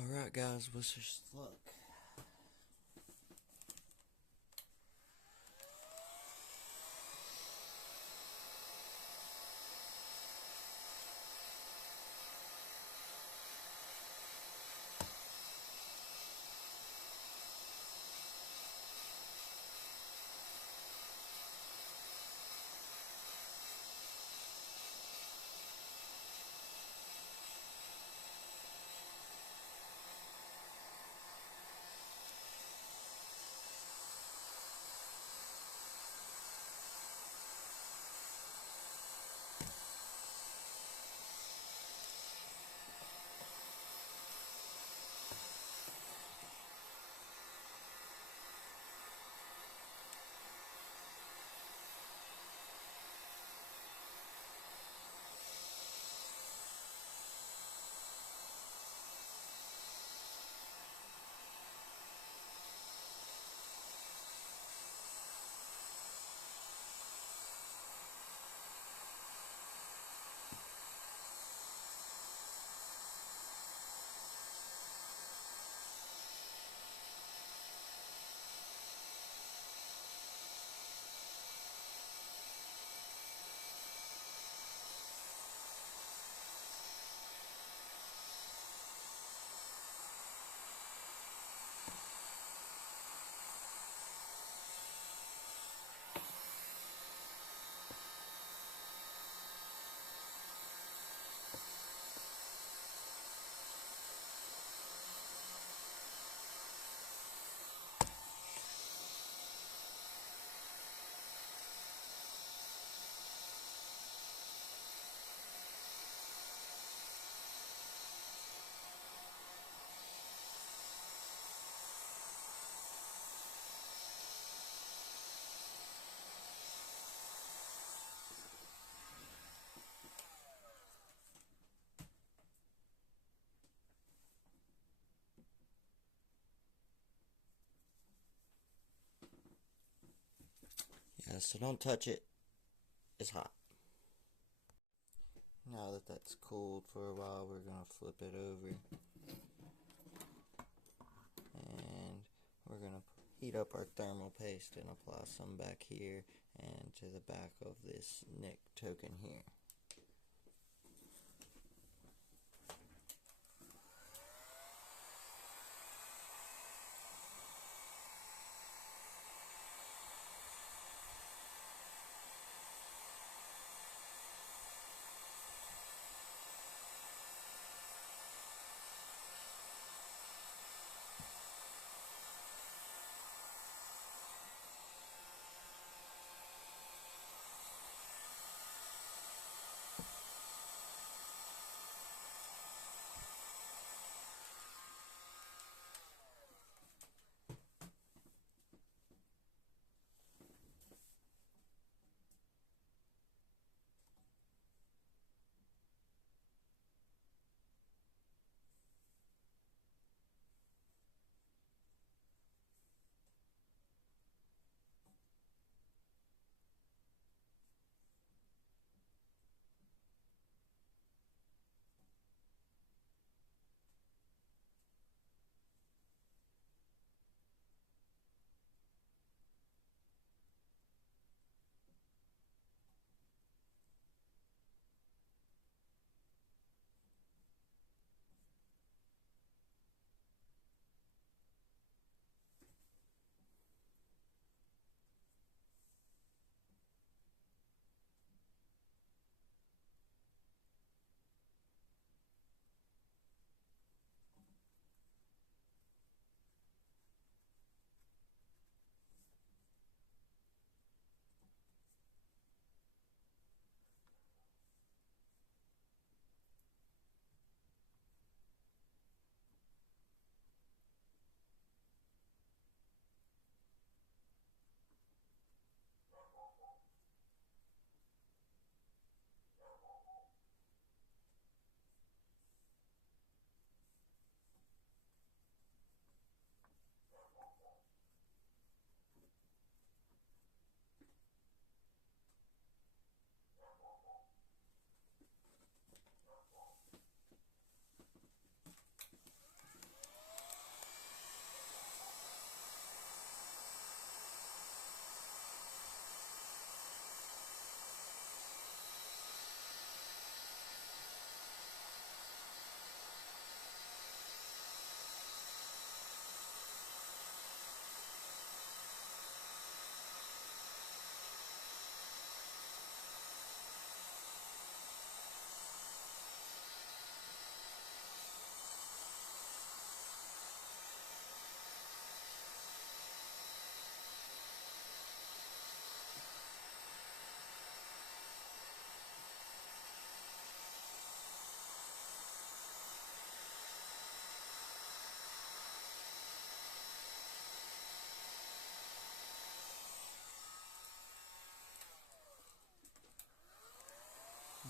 Alright guys, wish us luck. So don't touch it. It's hot. Now that that's cooled for a while, we're going to flip it over. And we're going to heat up our thermal paste and apply some back here and to the back of this neck token here.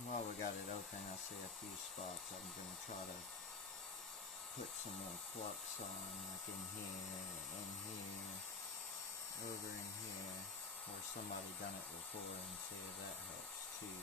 While we got it open, I see a few spots I'm going to try to put some more flux on, like in here, over in here, where somebody done it before, and see if that helps too.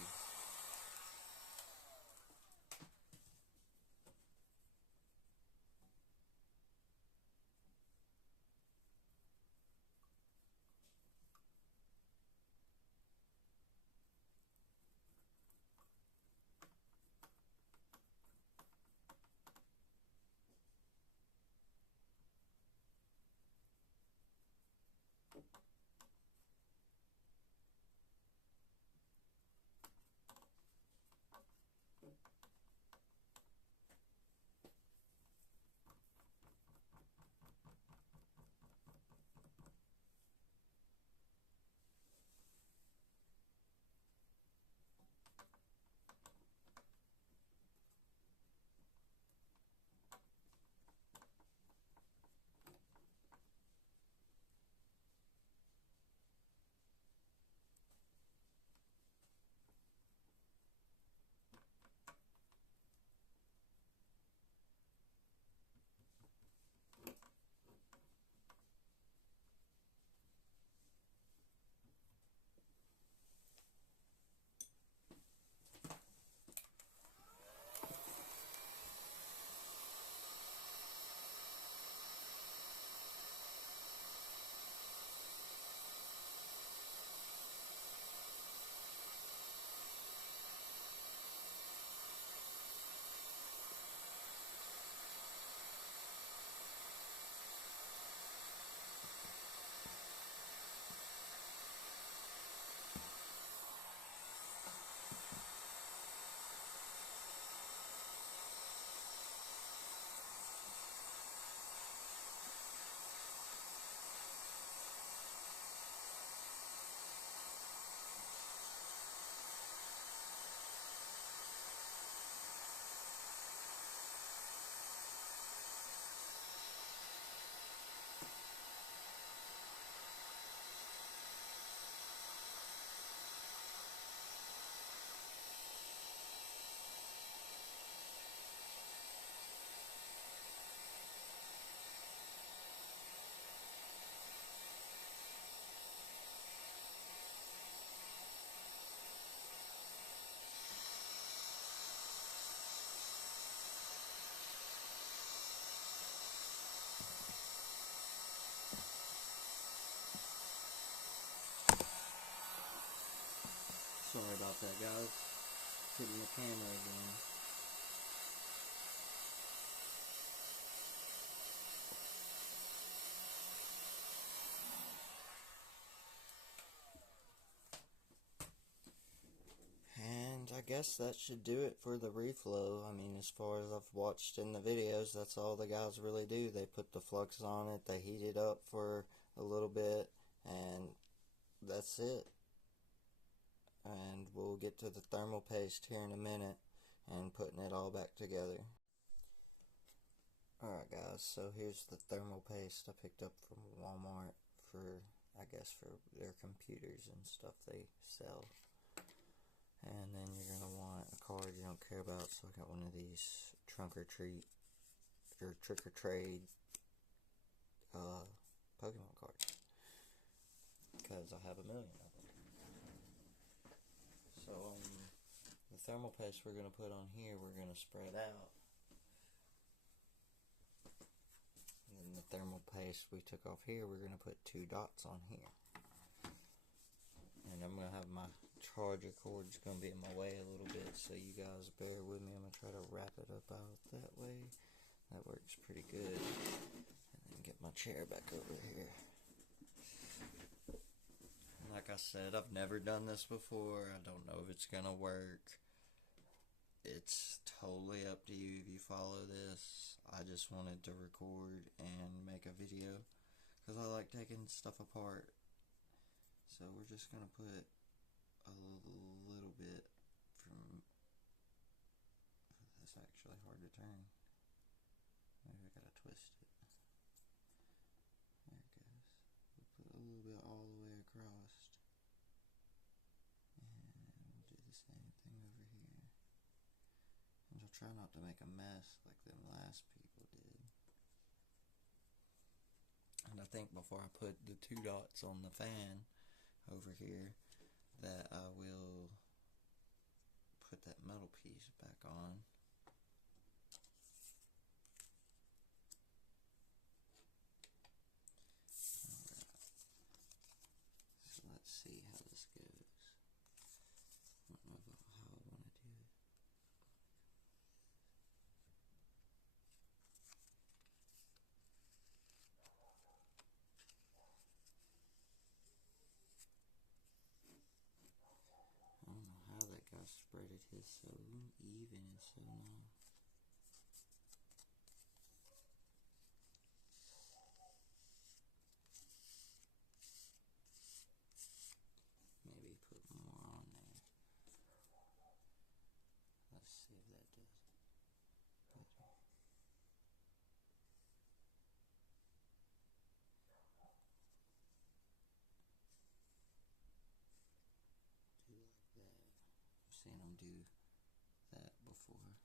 Sorry about that, guys. Hitting the camera again. And I guess that should do it for the reflow. I mean, as far as I've watched in the videos, that's all the guys really do. They put the flux on it, they heat it up for a little bit, and that's it. And we'll get to the thermal paste here in a minute and putting it all back together. Alright guys, so here's the thermal paste I picked up from Walmart for, I guess, for their computers and stuff they sell. And then you're going to want a card you don't care about, so I got one of these trunk or treat, or trick or trade Pokemon cards, because I have a million of them. So the thermal paste we're going to put on here, we're going to spread out. And then the thermal paste we took off here, we're going to put 2 dots on here. And I'm going to have my charger cord's going to be in my way a little bit, so you guys bear with me. I'm going to try to wrap it up out that way. That works pretty good. And then get my chair back over here. And like I said, I've never done this before. I don't know if it's going to work. It's totally up to you if you follow this. I just wanted to record and make a video because I like taking stuff apart. So we're just going to put a little bit from, that's actually hard to turn. Maybe I gotta twist it. There it goes. We'll put a little bit all the way across. And we'll do the same thing over here. And I'll try not to make a mess like them last people did. And I think before I put the 2 dots on the fan over here, that I will put that metal piece back on. Alright. So let's see how this goes. I don't know about how I want to do it. I don't know how that guy spreaded his so even and so long. Maybe put more on there. Let's see if that does better. Do like that. I've seen them do that before.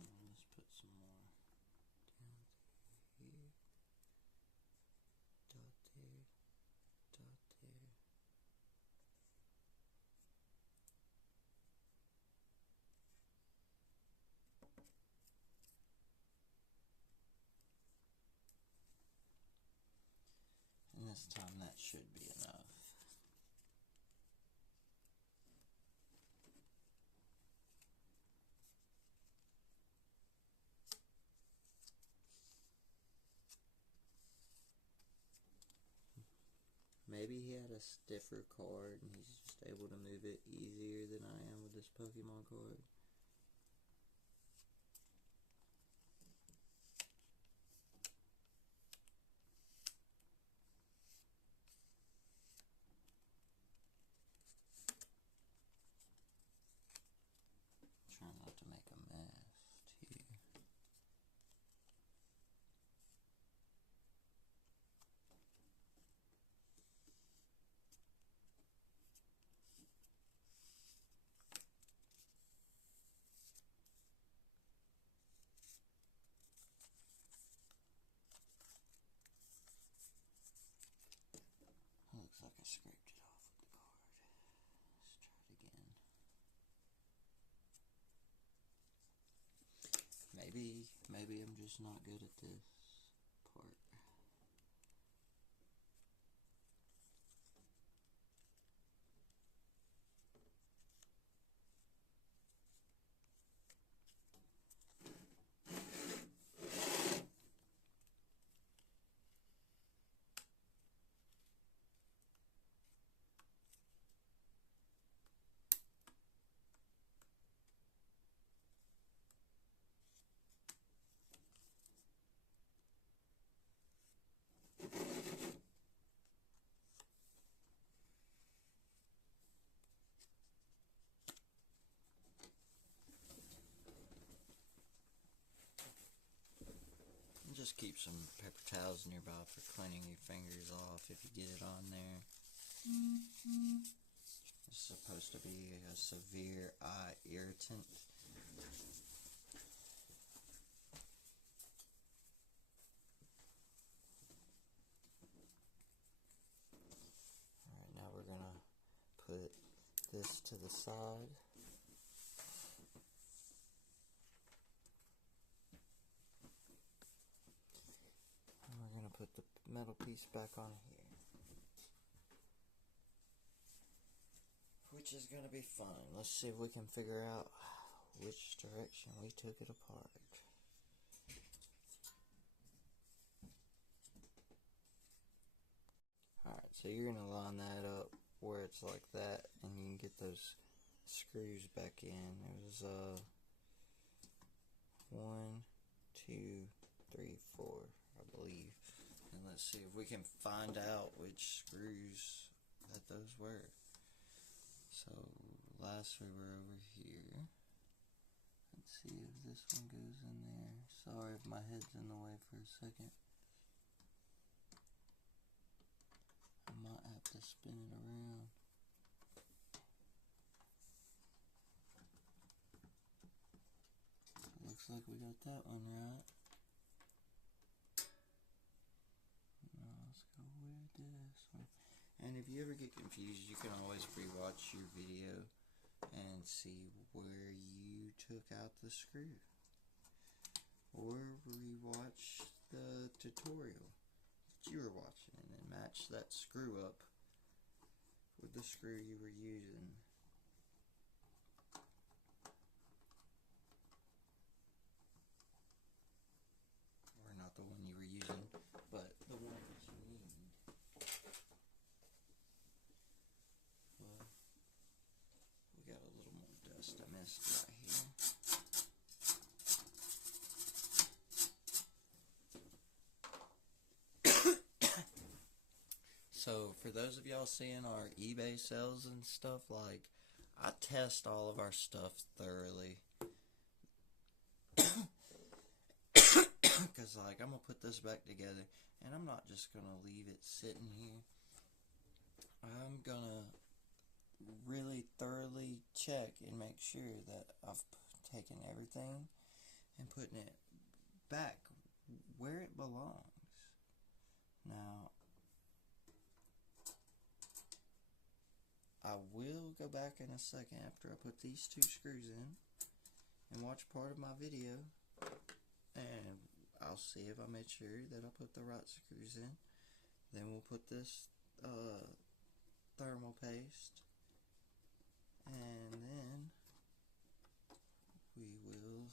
Let's put some more down here. Dot there. Dot there. And this time that should be enough. Maybe he had a stiffer card and he's just able to move it easier than I am with this Pokemon card. I scraped it off with the card. Let's try it again. Maybe I'm just not good at this part. Just keep some paper towels nearby for cleaning your fingers off if you get it on there. It's supposed to be a severe eye irritant. Alright, now we're gonna put this to the side. Put the metal piece back on here, which is going to be fun. Let's see if we can figure out which direction we took it apart. Alright, so you're going to line that up where it's like that, and you can get those screws back in. There's 1, 2, 3, 4, I believe. And let's see if we can find out which screws that those were. So last we were over here. Let's see if this one goes in there. Sorry if my head's in the way for a second. I might have to spin it around. Looks like we got that one right. And if you ever get confused, you can always rewatch your video and see where you took out the screw. Or rewatch the tutorial that you were watching and then match that screw up with the screw you were using. Or not the one you were using, but the one that you need. We got a little more dust I missed right here. So for those of y'all seeing our eBay sales and stuff, like, I test all of our stuff thoroughly. Because like, I'm gonna put this back together and I'm not just gonna leave it sitting here. I'm gonna really thoroughly check and make sure that I've taken everything and putting it back where it belongs. Now, I will go back in a second after I put these 2 screws in and watch part of my video, and I'll see if I made sure that I put the right screws in. Then we'll put this thermal paste, and then we will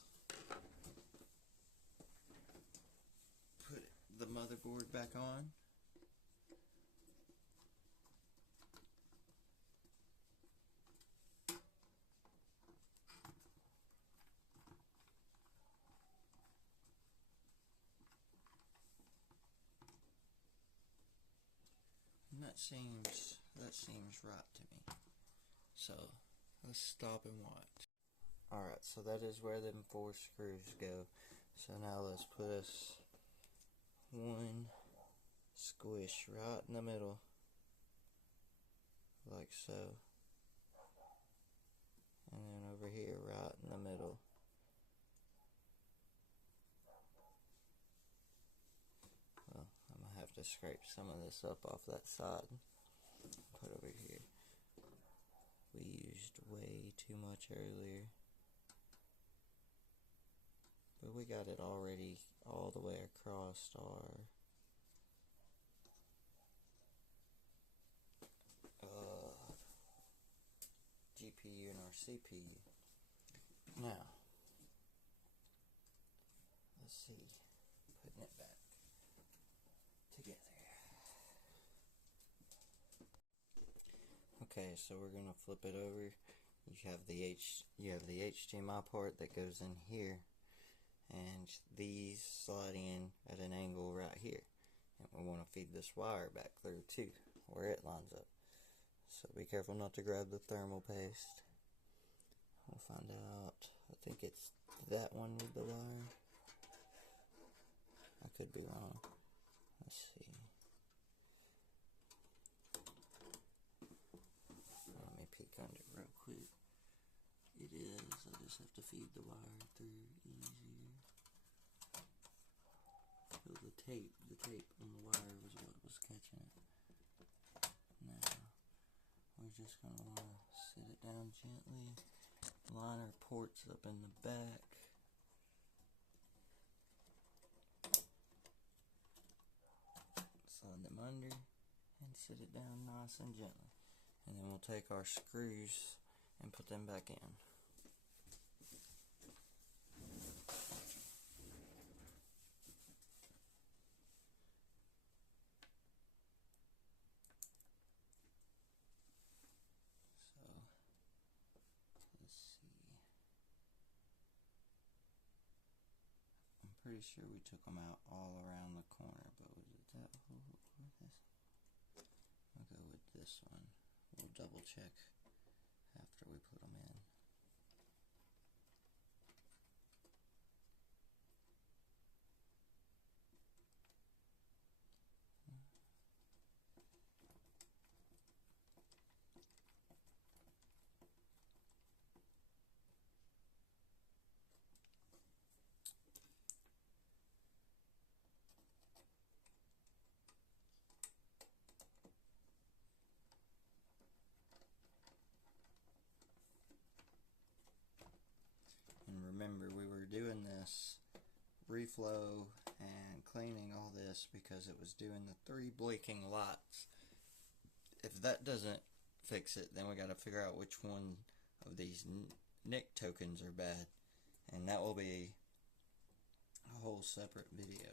put the motherboard back on. And that seems right to me. So let's stop and watch. Alright, so that is where them 4 screws go. So now let's put us 1 squish right in the middle, like so. And then over here right in the middle. Well, I'm gonna have to scrape some of this up off that side. put over here. We used way too much earlier, but we got it already all the way across our GPU and our CPU. Now, let's see, putting it back together. Okay, so we're gonna flip it over. You have the HDMI port that goes in here, and these slide in at an angle right here. And we want to feed this wire back through too, where it lines up. So be careful not to grab the thermal paste. We'll find out. I think it's that one with the wire. I could be wrong. Let's see. Let me peek under real quick. It is. I just have to feed the wire through easier. So the tape on the wire was what was catching it. Now, we're just going to want to sit it down gently. Line our ports up in the back. Slide them under and sit it down nice and gently. And then we'll take our screws and put them back in. Pretty sure we took them out all around the corner, but was it that whole this? I'll go with this one. We'll double check after we put them in. Remember, we were doing this reflow and cleaning all this because it was doing the 3 blinking lights. If that doesn't fix it, then we got to figure out which one of these NIC tokens are bad, and that will be a whole separate video.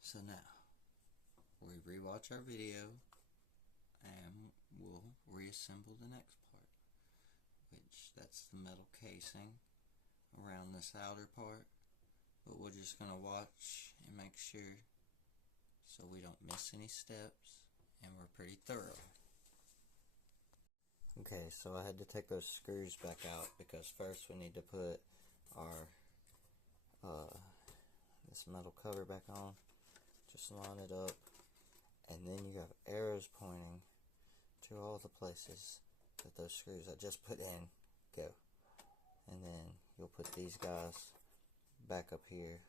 So now, we rewatch our video, and we'll reassemble the next part, which that's the metal casing around this outer part, but we're just going to watch and make sure so we don't miss any steps, and we're pretty thorough. Okay, so I had to take those screws back out because first we need to put our this metal cover back on. Just line it up, and then you have arrows pointing to all the places that those screws I just put in go. And then you'll put these guys back up here,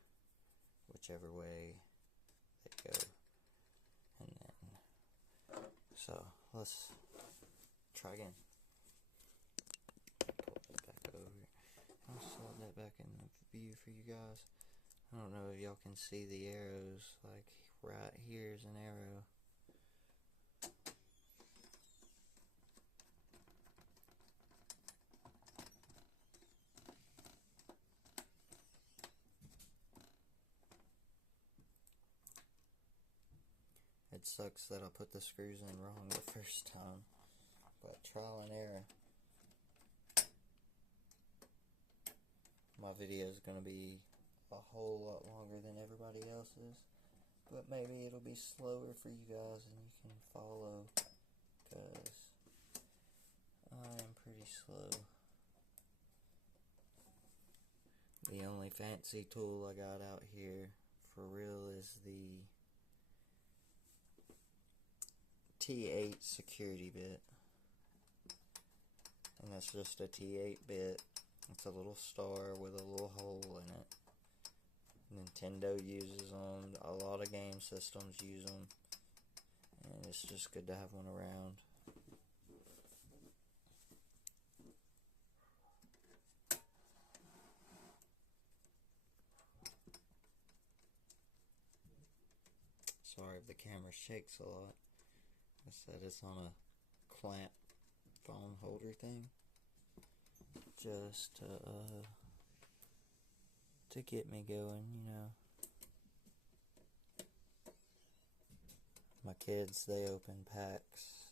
whichever way they go. And then, so let's try again. Pull that back over. I'll slide that back in the view for you guys. I don't know if y'all can see the arrows, like right here's an arrow. It sucks that I put the screws in wrong the first time, but trial and error. My video is going to be a whole lot longer than everybody else's, but maybe it'll be slower for you guys and you can follow, because I am pretty slow. The only fancy tool I got out here for real is the T8 security bit, and that's just a T8 bit. It's a little star with a little hole in it. Nintendo uses them, a lot of game systems use them, and it's just good to have one around. Sorry if the camera shakes a lot. I said it's on a clamp phone holder thing, just to get me going, you know. My kids, they open packs.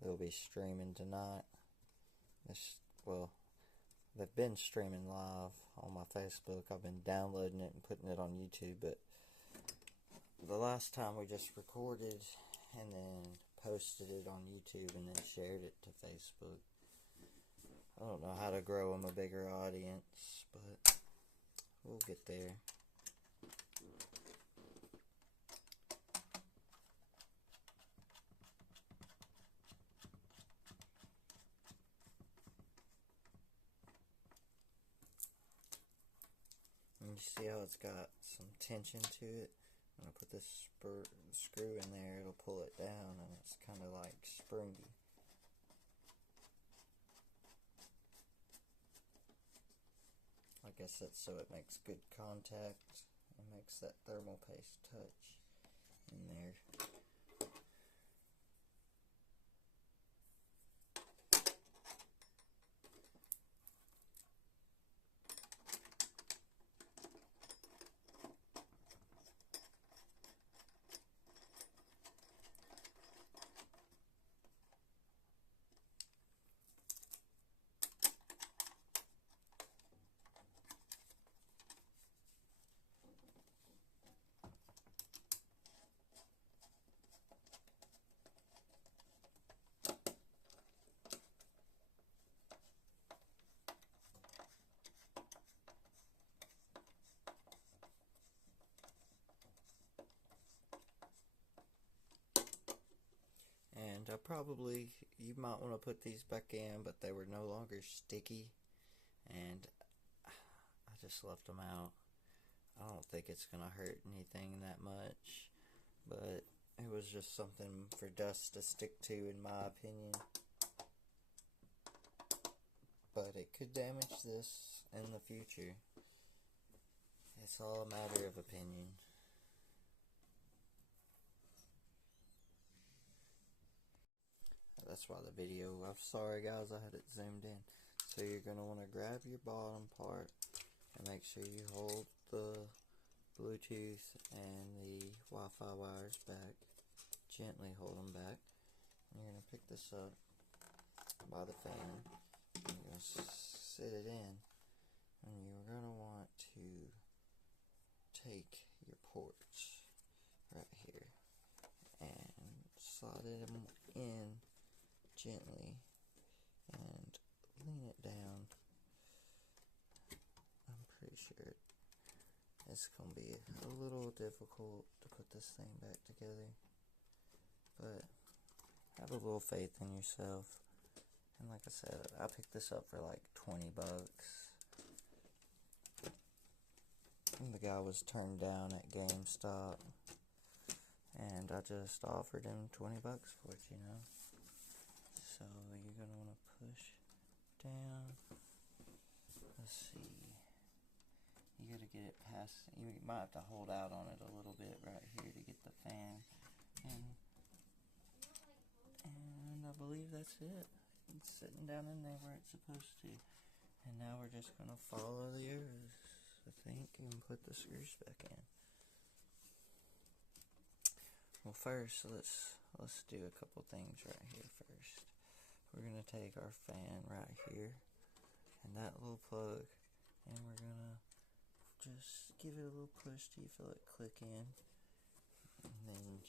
They'll be streaming tonight. Well, they've been streaming live on my Facebook. I've been downloading it and putting it on YouTube, but the last time we just recorded and then posted it on YouTube and then shared it to Facebook. I don't know how to grow them a bigger audience, but we'll get there. And you see how it's got some tension to it? When I put this screw in there, it'll pull it down, and it's kind of like springy. I guess that's so it makes good contact and makes that thermal paste touch in there. And you might want to put these back in, but they were no longer sticky, and I just left them out. I don't think it's going to hurt anything that much, but it was just something for dust to stick to, in my opinion. But it could damage this in the future. It's all a matter of opinion. That's why the video, I'm sorry guys, I had it zoomed in. So you're going to want to grab your bottom part and make sure you hold the Bluetooth and the Wi-Fi wires back. Gently hold them back. And you're going to pick this up by the fan. You're going to sit it in. And you're going to want to take your ports right here and slide them in gently and lean it down. I'm pretty sure it's going to be a little difficult to put this thing back together, but have a little faith in yourself. And like I said, I picked this up for like 20 bucks. And the guy was turned down at GameStop, and I just offered him 20 bucks for it, you know. So you're going to want to push down. Let's see. You got to get it past. You might have to hold out on it a little bit right here to get the fan. And I believe that's it. It's sitting down in there where it's supposed to. And now we're just going to follow the arrows, I think, and put the screws back in. Well, first, let's do a couple things right here first. We're going to take our fan right here and that little plug, and we're going to just give it a little push till you feel it click in. And then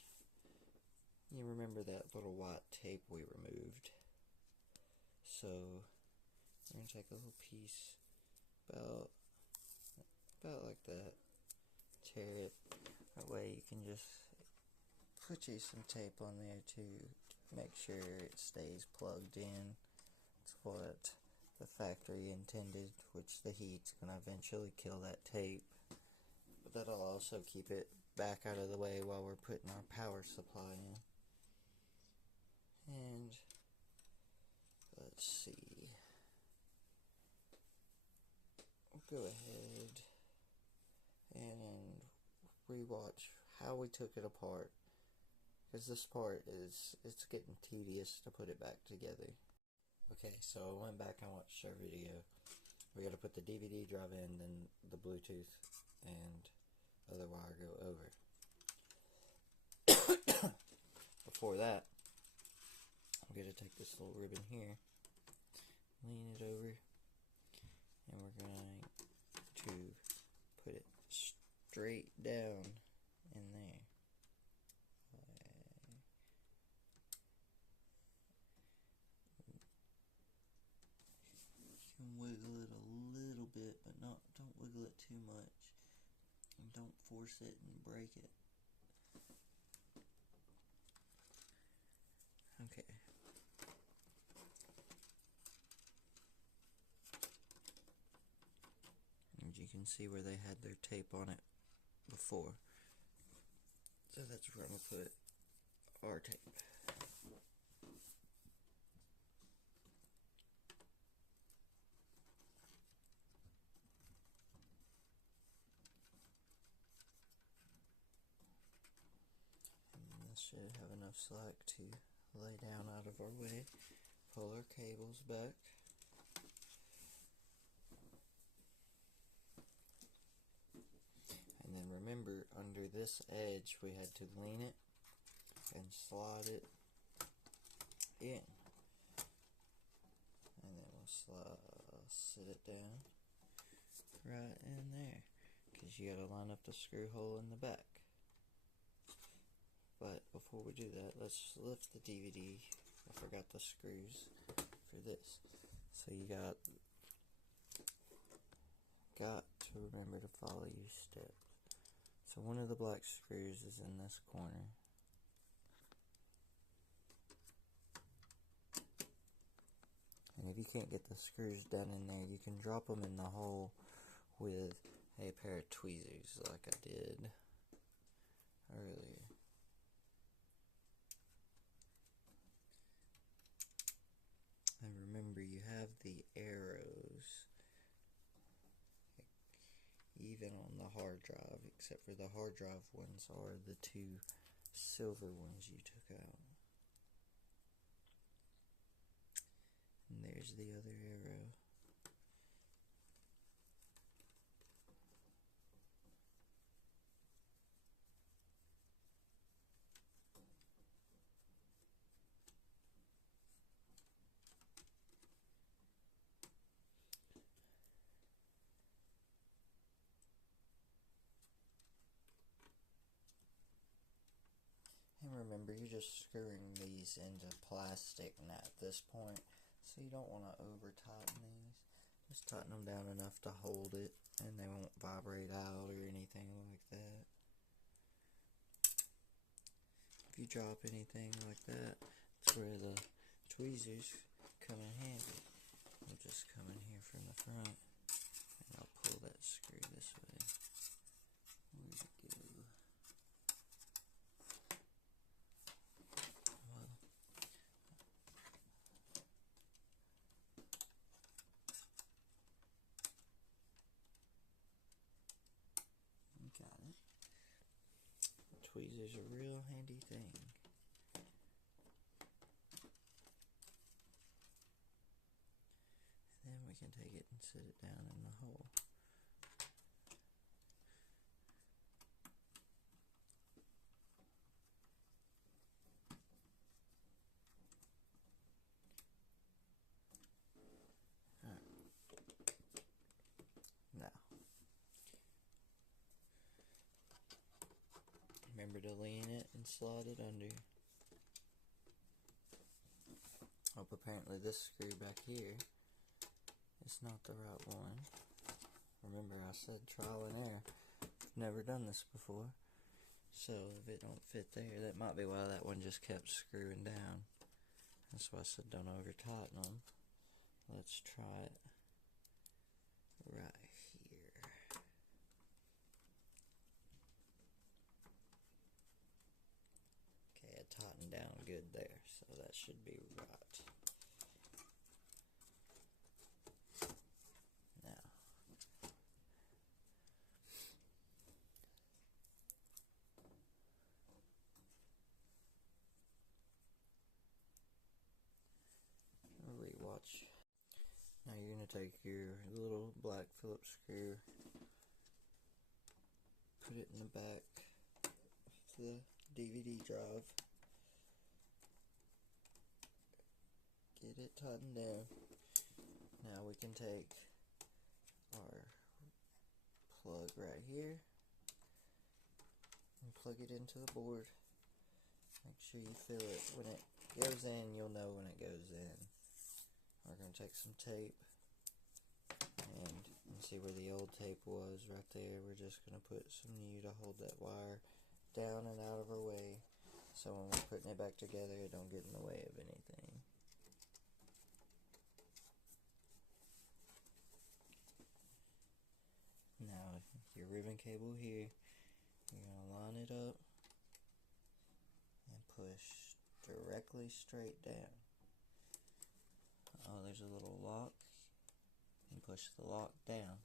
you remember that little white tape we removed. So we're going to take a little piece about like that, tear it. That way you can just put you some tape on there to make sure it stays plugged in. It's what the factory intended, which the heat's going to eventually kill that tape. But that'll also keep it back out of the way while we're putting our power supply in. And let's see. We'll go ahead and rewatch how we took it apart, because this part it's getting tedious to put it back together. Okay, so I went back and watched our video. We got to put the DVD drive in, then the Bluetooth and other wire go over. Before that, we're going to take this little ribbon here, lean it over, and we're going to put it straight down in there. You can wiggle it a little bit, but don't wiggle it too much, and don't force it and break it. Okay. And you can see where they had their tape on it before. So that's where I'm going to put our tape. And this should have enough slack to lay down out of our way. Pull our cables back. And then remember, under this edge we had to lean it and slide it in. And then we'll sit it down right in there, because you gotta line up the screw hole in the back. But before we do that, let's lift the DVD. I forgot the screws for this. So you got to remember to follow your steps. So one of the black screws is in this corner. And if you can't get the screws done in there, you can drop them in the hole with a pair of tweezers like I did earlier. And remember, you have the arrows even on the hard drive, except for the hard drive ones are the two silver ones you took out. And there's the other arrow. And remember, you're just screwing these into plastic at this point, so you don't want to over tighten these. Just tighten them down enough to hold it, and they won't vibrate out or anything like that. If you drop anything like that, that's where the tweezers come in handy. We'll just come in here from the front, and I'll pull that screw this way. Where'd it go? Got it. Tweezers are a real handy thing. And then we can take it and sit it down in the hole. remember to lean it and slide it under. Oh, apparently this screw back here is not the right one. Remember I said trial and error. Never done this before. So if it don't fit there, that might be why that one just kept screwing down. That's why I said don't over tighten them. Let's try it right here. Okay, I tightened down good there, so that should be right. Rewatch. Now you're going to take your little black Phillips screw, put it in the back of the DVD drive, get it tightened down. Now we can take our plug right here and plug it into the board. Make sure you feel it. When it goes in, you'll know when it goes in. We're going to take some tape and you can see where the old tape was right there. We're just going to put some new to hold that wire down and out of our way, so when we're putting it back together it don't get in the way of anything. Now your ribbon cable here, you're going to line it up and push directly straight down. Oh, there's a little lock. You push the lock down.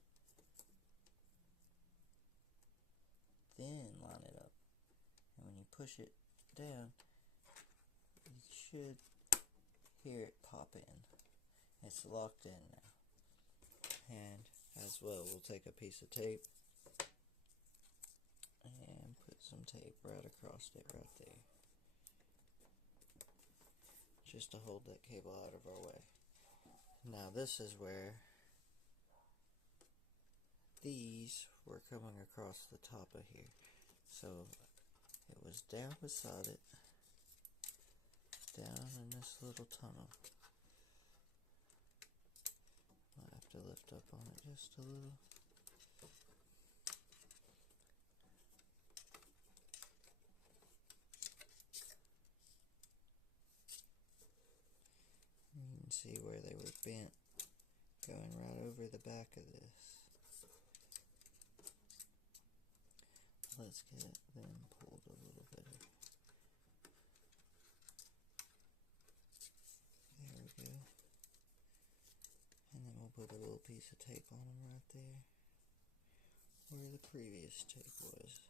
Then line it up. And when you push it down, you should hear it pop in. It's locked in now. And as well, we'll take a piece of tape and put some tape right across it right there, just to hold that cable out of our way. Now this is where these were coming across the top of here. So it was down beside it, down in this little tunnel. I have to lift up on it just a little. You can see where they were bent, going right over the back of this. Let's get them pulled a little better. There we go. And then we'll put a little piece of tape on them right there, where the previous tape was.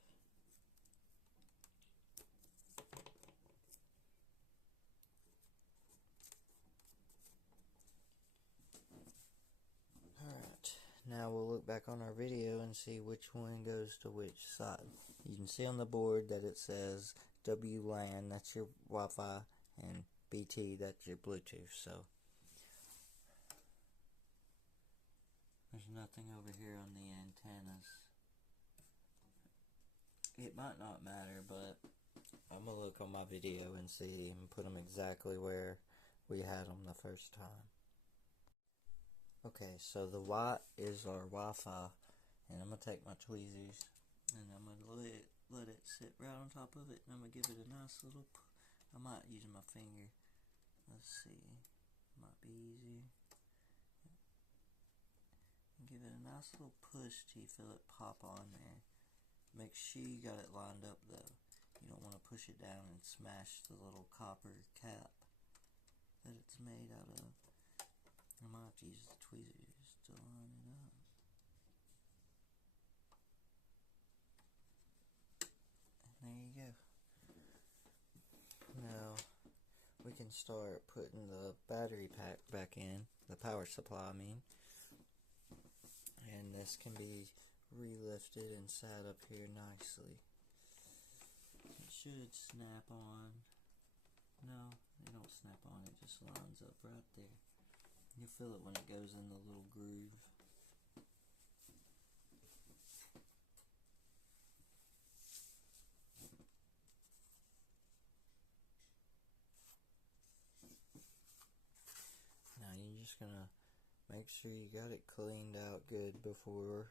Now we'll look back on our video and see which one goes to which side. You can see on the board that it says WLAN, that's your Wi-Fi, and BT, that's your Bluetooth. So there's nothing over here on the antennas. It might not matter, but I'm going to look on my video and see and put them exactly where we had them the first time. Okay, so the white is our Wi-Fi, and I'm going to take my tweezers, and I'm going to let it sit right on top of it, and I'm going to give it a nice little, I might use my finger, let's see, might be easier, and give it a nice little push till you feel it pop on there. Make sure you got it lined up though, you don't want to push it down and smash the little copper cap that it's made out of. I might have to use the tweezers to line it up. And there you go. Now we can start putting the battery pack back in, the power supply I mean. And this can be re-lifted and sat up here nicely. It should snap on. No, it don't snap on, it just lines up right there. You'll feel it when it goes in the little groove. just gonna make sure you got it cleaned out good before.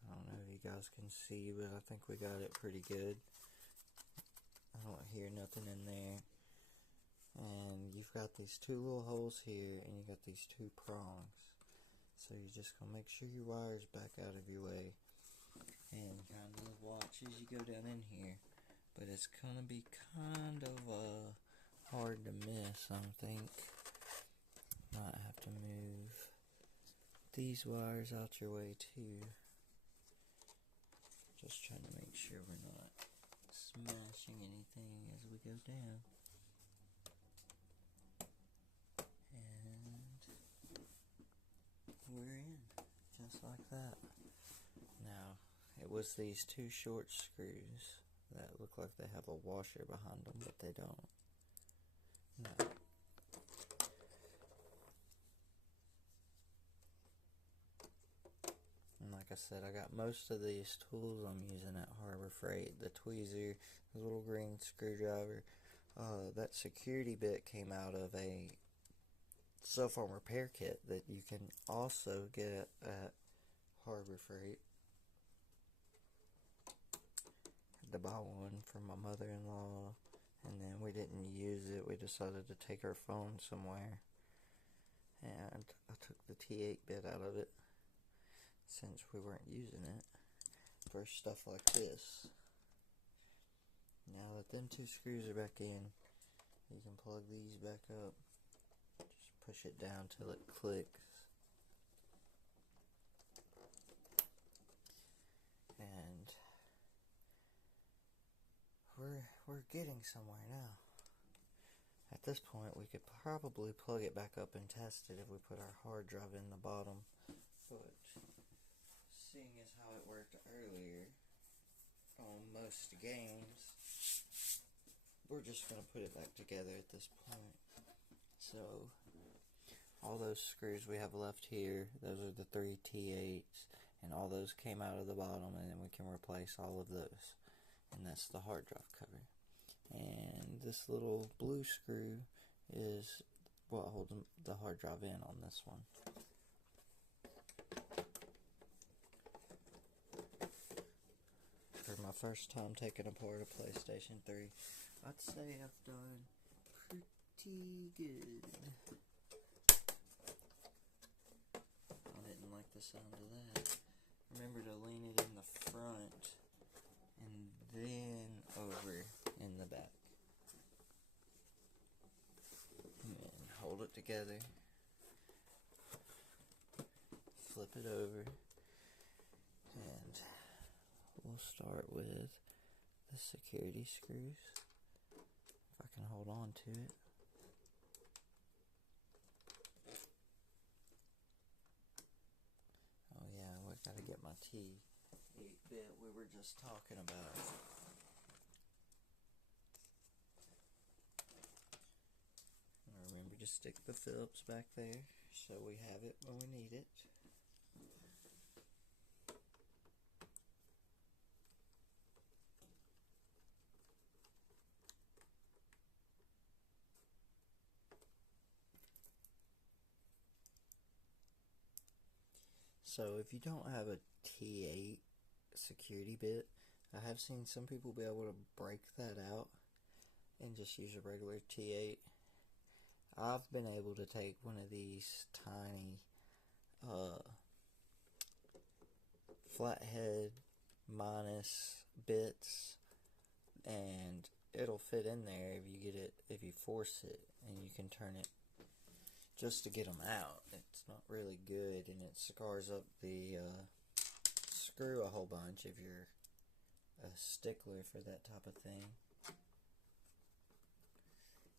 I don't know if you guys can see, but I think we got it pretty good. I don't hear nothing in there. And you've got these two little holes here, and you got these two prongs. So you're just gonna make sure your wire's back out of your way, and kind of watch as you go down in here. But it's gonna be kind of hard to miss, I think. Might have to move these wires out your way too. Just trying to make sure we're not smashing anything as we go down. And we're in, just like that. Now, it was these two short screws that look like they have a washer behind them, but they don't. No. And like I said, I got most of these tools I'm using at Harbor Freight. The tweezer, the little green screwdriver. That security bit came out of a cell phone repair kit that you can also get at Harbor Freight. Had to buy one for my mother-in-law, and then we didn't use it. We decided to take our phone somewhere, and I took the T8 bit out of it since we weren't using it for stuff like this. Now that them two screws are back in, you can plug these back up. Just push it down till it clicks. And we're getting somewhere now. At this point, we could probably plug it back up and test it if we put our hard drive in the bottom. But seeing as how it worked earlier on most games, we're just going to put it back together at this point. So, all those screws we have left here, those are the 3 T8s, and all those came out of the bottom, and then we can replace all of those. And that's the hard drive cover. And this little blue screw is what holds the hard drive in on this one. For my first time taking apart a PlayStation 3, I'd say I've done pretty good. I didn't like the sound of that. Remember to lean it in the front and then over in the back. And then hold it together. Flip it over. And we'll start with the security screws. If I can hold on to it. Oh yeah, we gotta get my T8 bit we were just talking about. And remember to stick the Phillips back there so we have it when we need it. So if you don't have a T8 security bit, I have seen some people be able to break that out and just use a regular T8. I've been able to take one of these tiny flathead minus bits, and it'll fit in there if you get it, if you force it, and you can turn it just to get them out. It's not really good, and it scars up the screw a whole bunch if you're a stickler for that type of thing.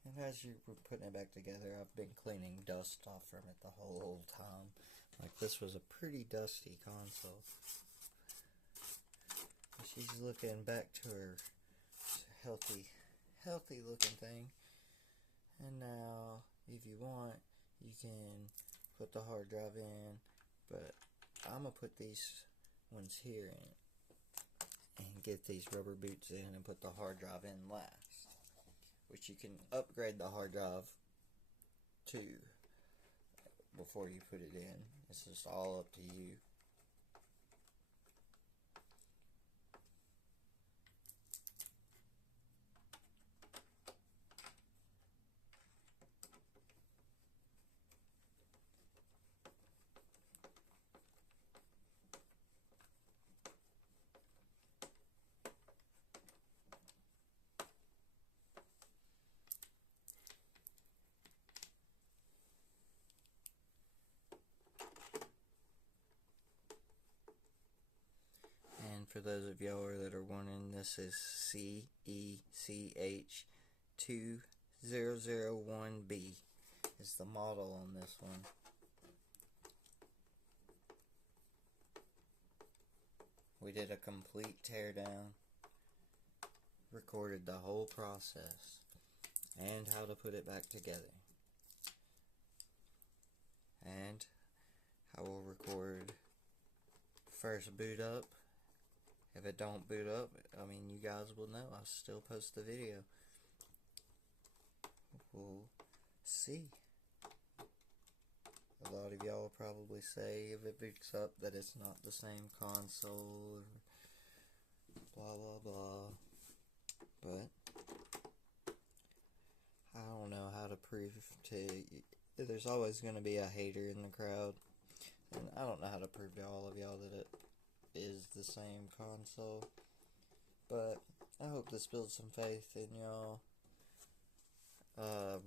And as you're putting it back together, I've been cleaning dust off from it the whole time. Like, this was a pretty dusty console. She's looking back to her healthy looking thing. And now, if you want, you can put the hard drive in, but I'm going to put these ones here in and get these rubber boots in and put the hard drive in last, which you can upgrade the hard drive to before you put it in. It's just all up to you. And for those of y'all that are wondering, this is CECH 2001B is the model on this one. We did a complete teardown, recorded the whole process, and how to put it back together. And I will record first boot up. If it don't boot up, I mean, you guys will know. I'll still post the video. We'll see. A lot of y'all probably say if it boots up that it's not the same console, or blah blah blah. But I don't know how to prove to you. There's always going to be a hater in the crowd, and I don't know how to prove to all of y'all that it is the same console. But I hope this builds some faith in y'all.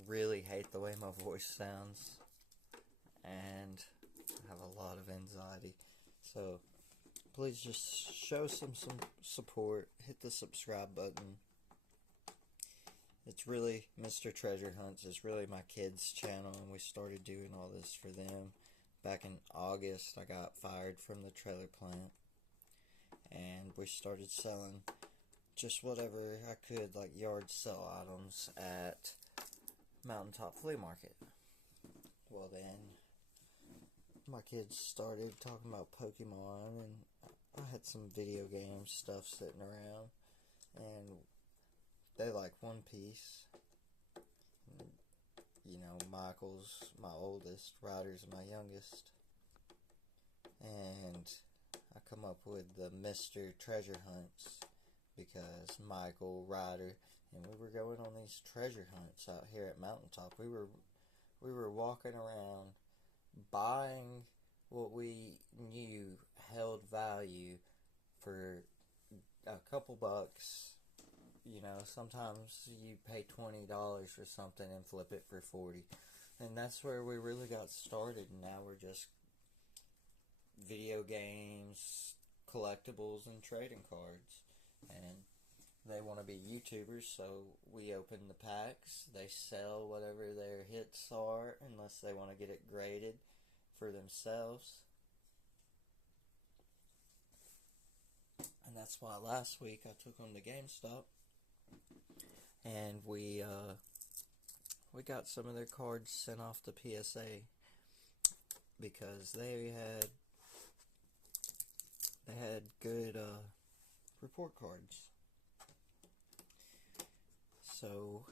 Really hate the way my voice sounds, and I have a lot of anxiety. So please just show some support. Hit the subscribe button. It's really Mr. Treasure Hunts. It's really my kids' channel, and we started doing all this for them. Back in August, I got fired from the trailer plant, and we started selling just whatever I could, like yard sale items at Mountaintop Flea Market. Well, then my kids started talking about Pokemon, and I had some video game stuff sitting around, and they like One Piece. You know, Michael's my oldest, Ryder's my youngest, and I come up with the Mr. Treasure Hunts because Michael, Ryder, and we were going on these treasure hunts out here at Mountaintop. We were walking around buying what we knew held value for a couple bucks. You know, sometimes you pay $20 for something and flip it for 40. And that's where we really got started. And now we're just video games, collectibles, and trading cards. And they want to be YouTubers, so we open the packs. They sell whatever their hits are, unless they want to get it graded for themselves. And that's why last week I took them to GameStop, and we got some of their cards sent off to PSA because they had good report cards. So,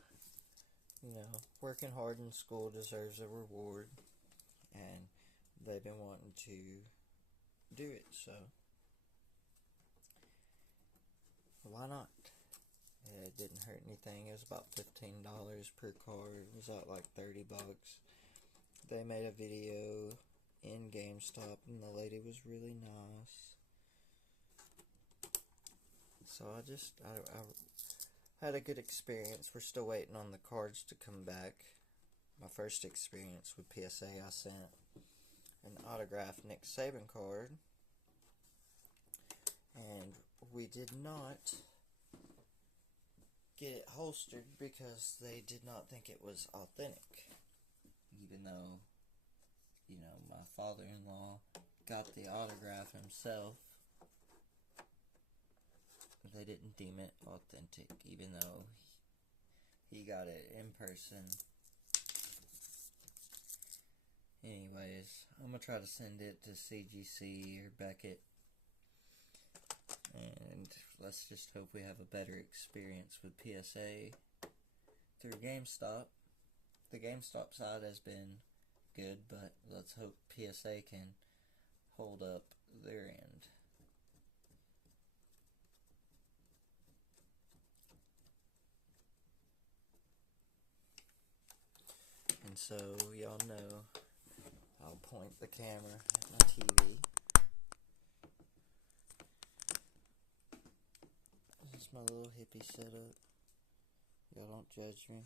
you know, working hard in school deserves a reward, and they've been wanting to do it, so why not? It didn't hurt anything. It was about $15 per card. It was at like $30. They made a video in GameStop, and the lady was really nice. So I had a good experience. We're still waiting on the cards to come back. My first experience with PSA, I sent an autographed Nick Saban card, and we did not get it holstered because they did not think it was authentic, even though, you know, my father-in-law got the autograph himself. They didn't deem it authentic, even though he got it in person. Anyways, I'm going to try to send it to CGC or Beckett, and let's just hope we have a better experience with PSA through GameStop. The GameStop side has been good, but let's hope PSA can hold up their end. And so, y'all know, I'll point the camera at my TV. This is my little hippie setup. Y'all don't judge me.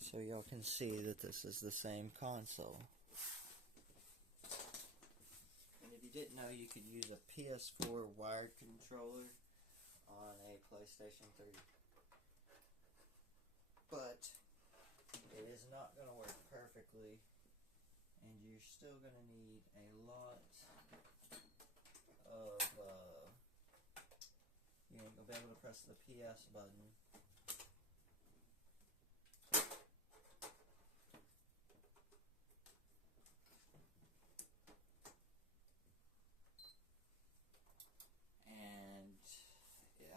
So y'all can see that this is the same console. And if you didn't know, you could use a PS4 wired controller on a PlayStation 3. But it is not going to work perfectly, and you're still going to need a lot of, you ain't going to be able to press the PS button.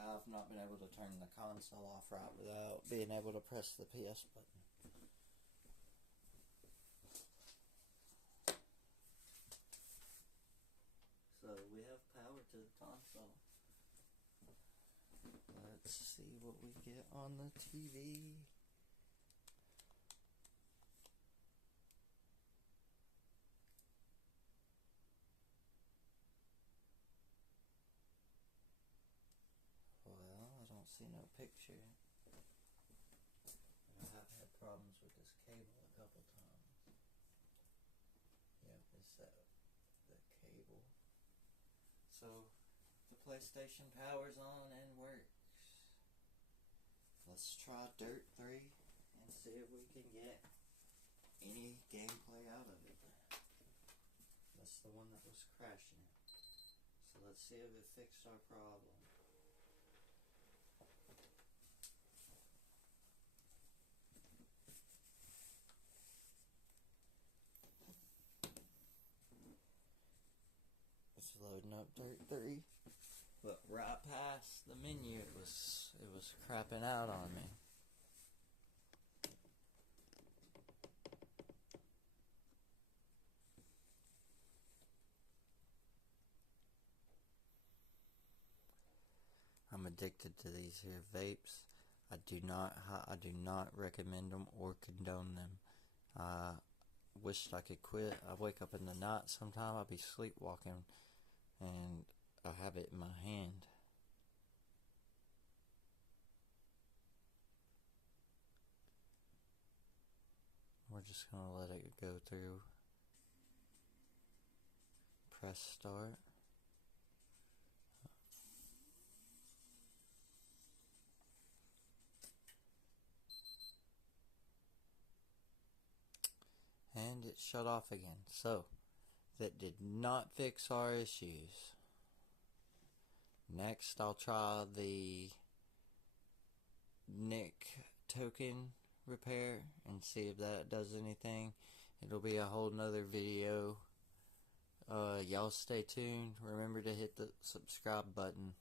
I've not been able to turn the console off right without being able to press the PS button. So we have power to the console. Let's see what we get on the TV. See no picture. I have had problems with this cable a couple times. Yep, it's the cable. So the PlayStation power's on and works. Let's try Dirt 3 and see if we can get any gameplay out of it. That's the one that was crashing it. So let's see if it fixed our problem. Loading up Dirt 3, but right past the menu it was crapping out on me. I'm addicted to these here vapes. I do not recommend them or condone them. I wished I could quit. I wake up in the night sometime, I'll be sleepwalking and I have it in my hand. We're just going to let it go through. Press start. And it shut off again. So, that did not fix our issues. Next, I'll try the NIC token repair and see if that does anything. It'll be a whole nother video. Y'all stay tuned. Remember to hit the subscribe button.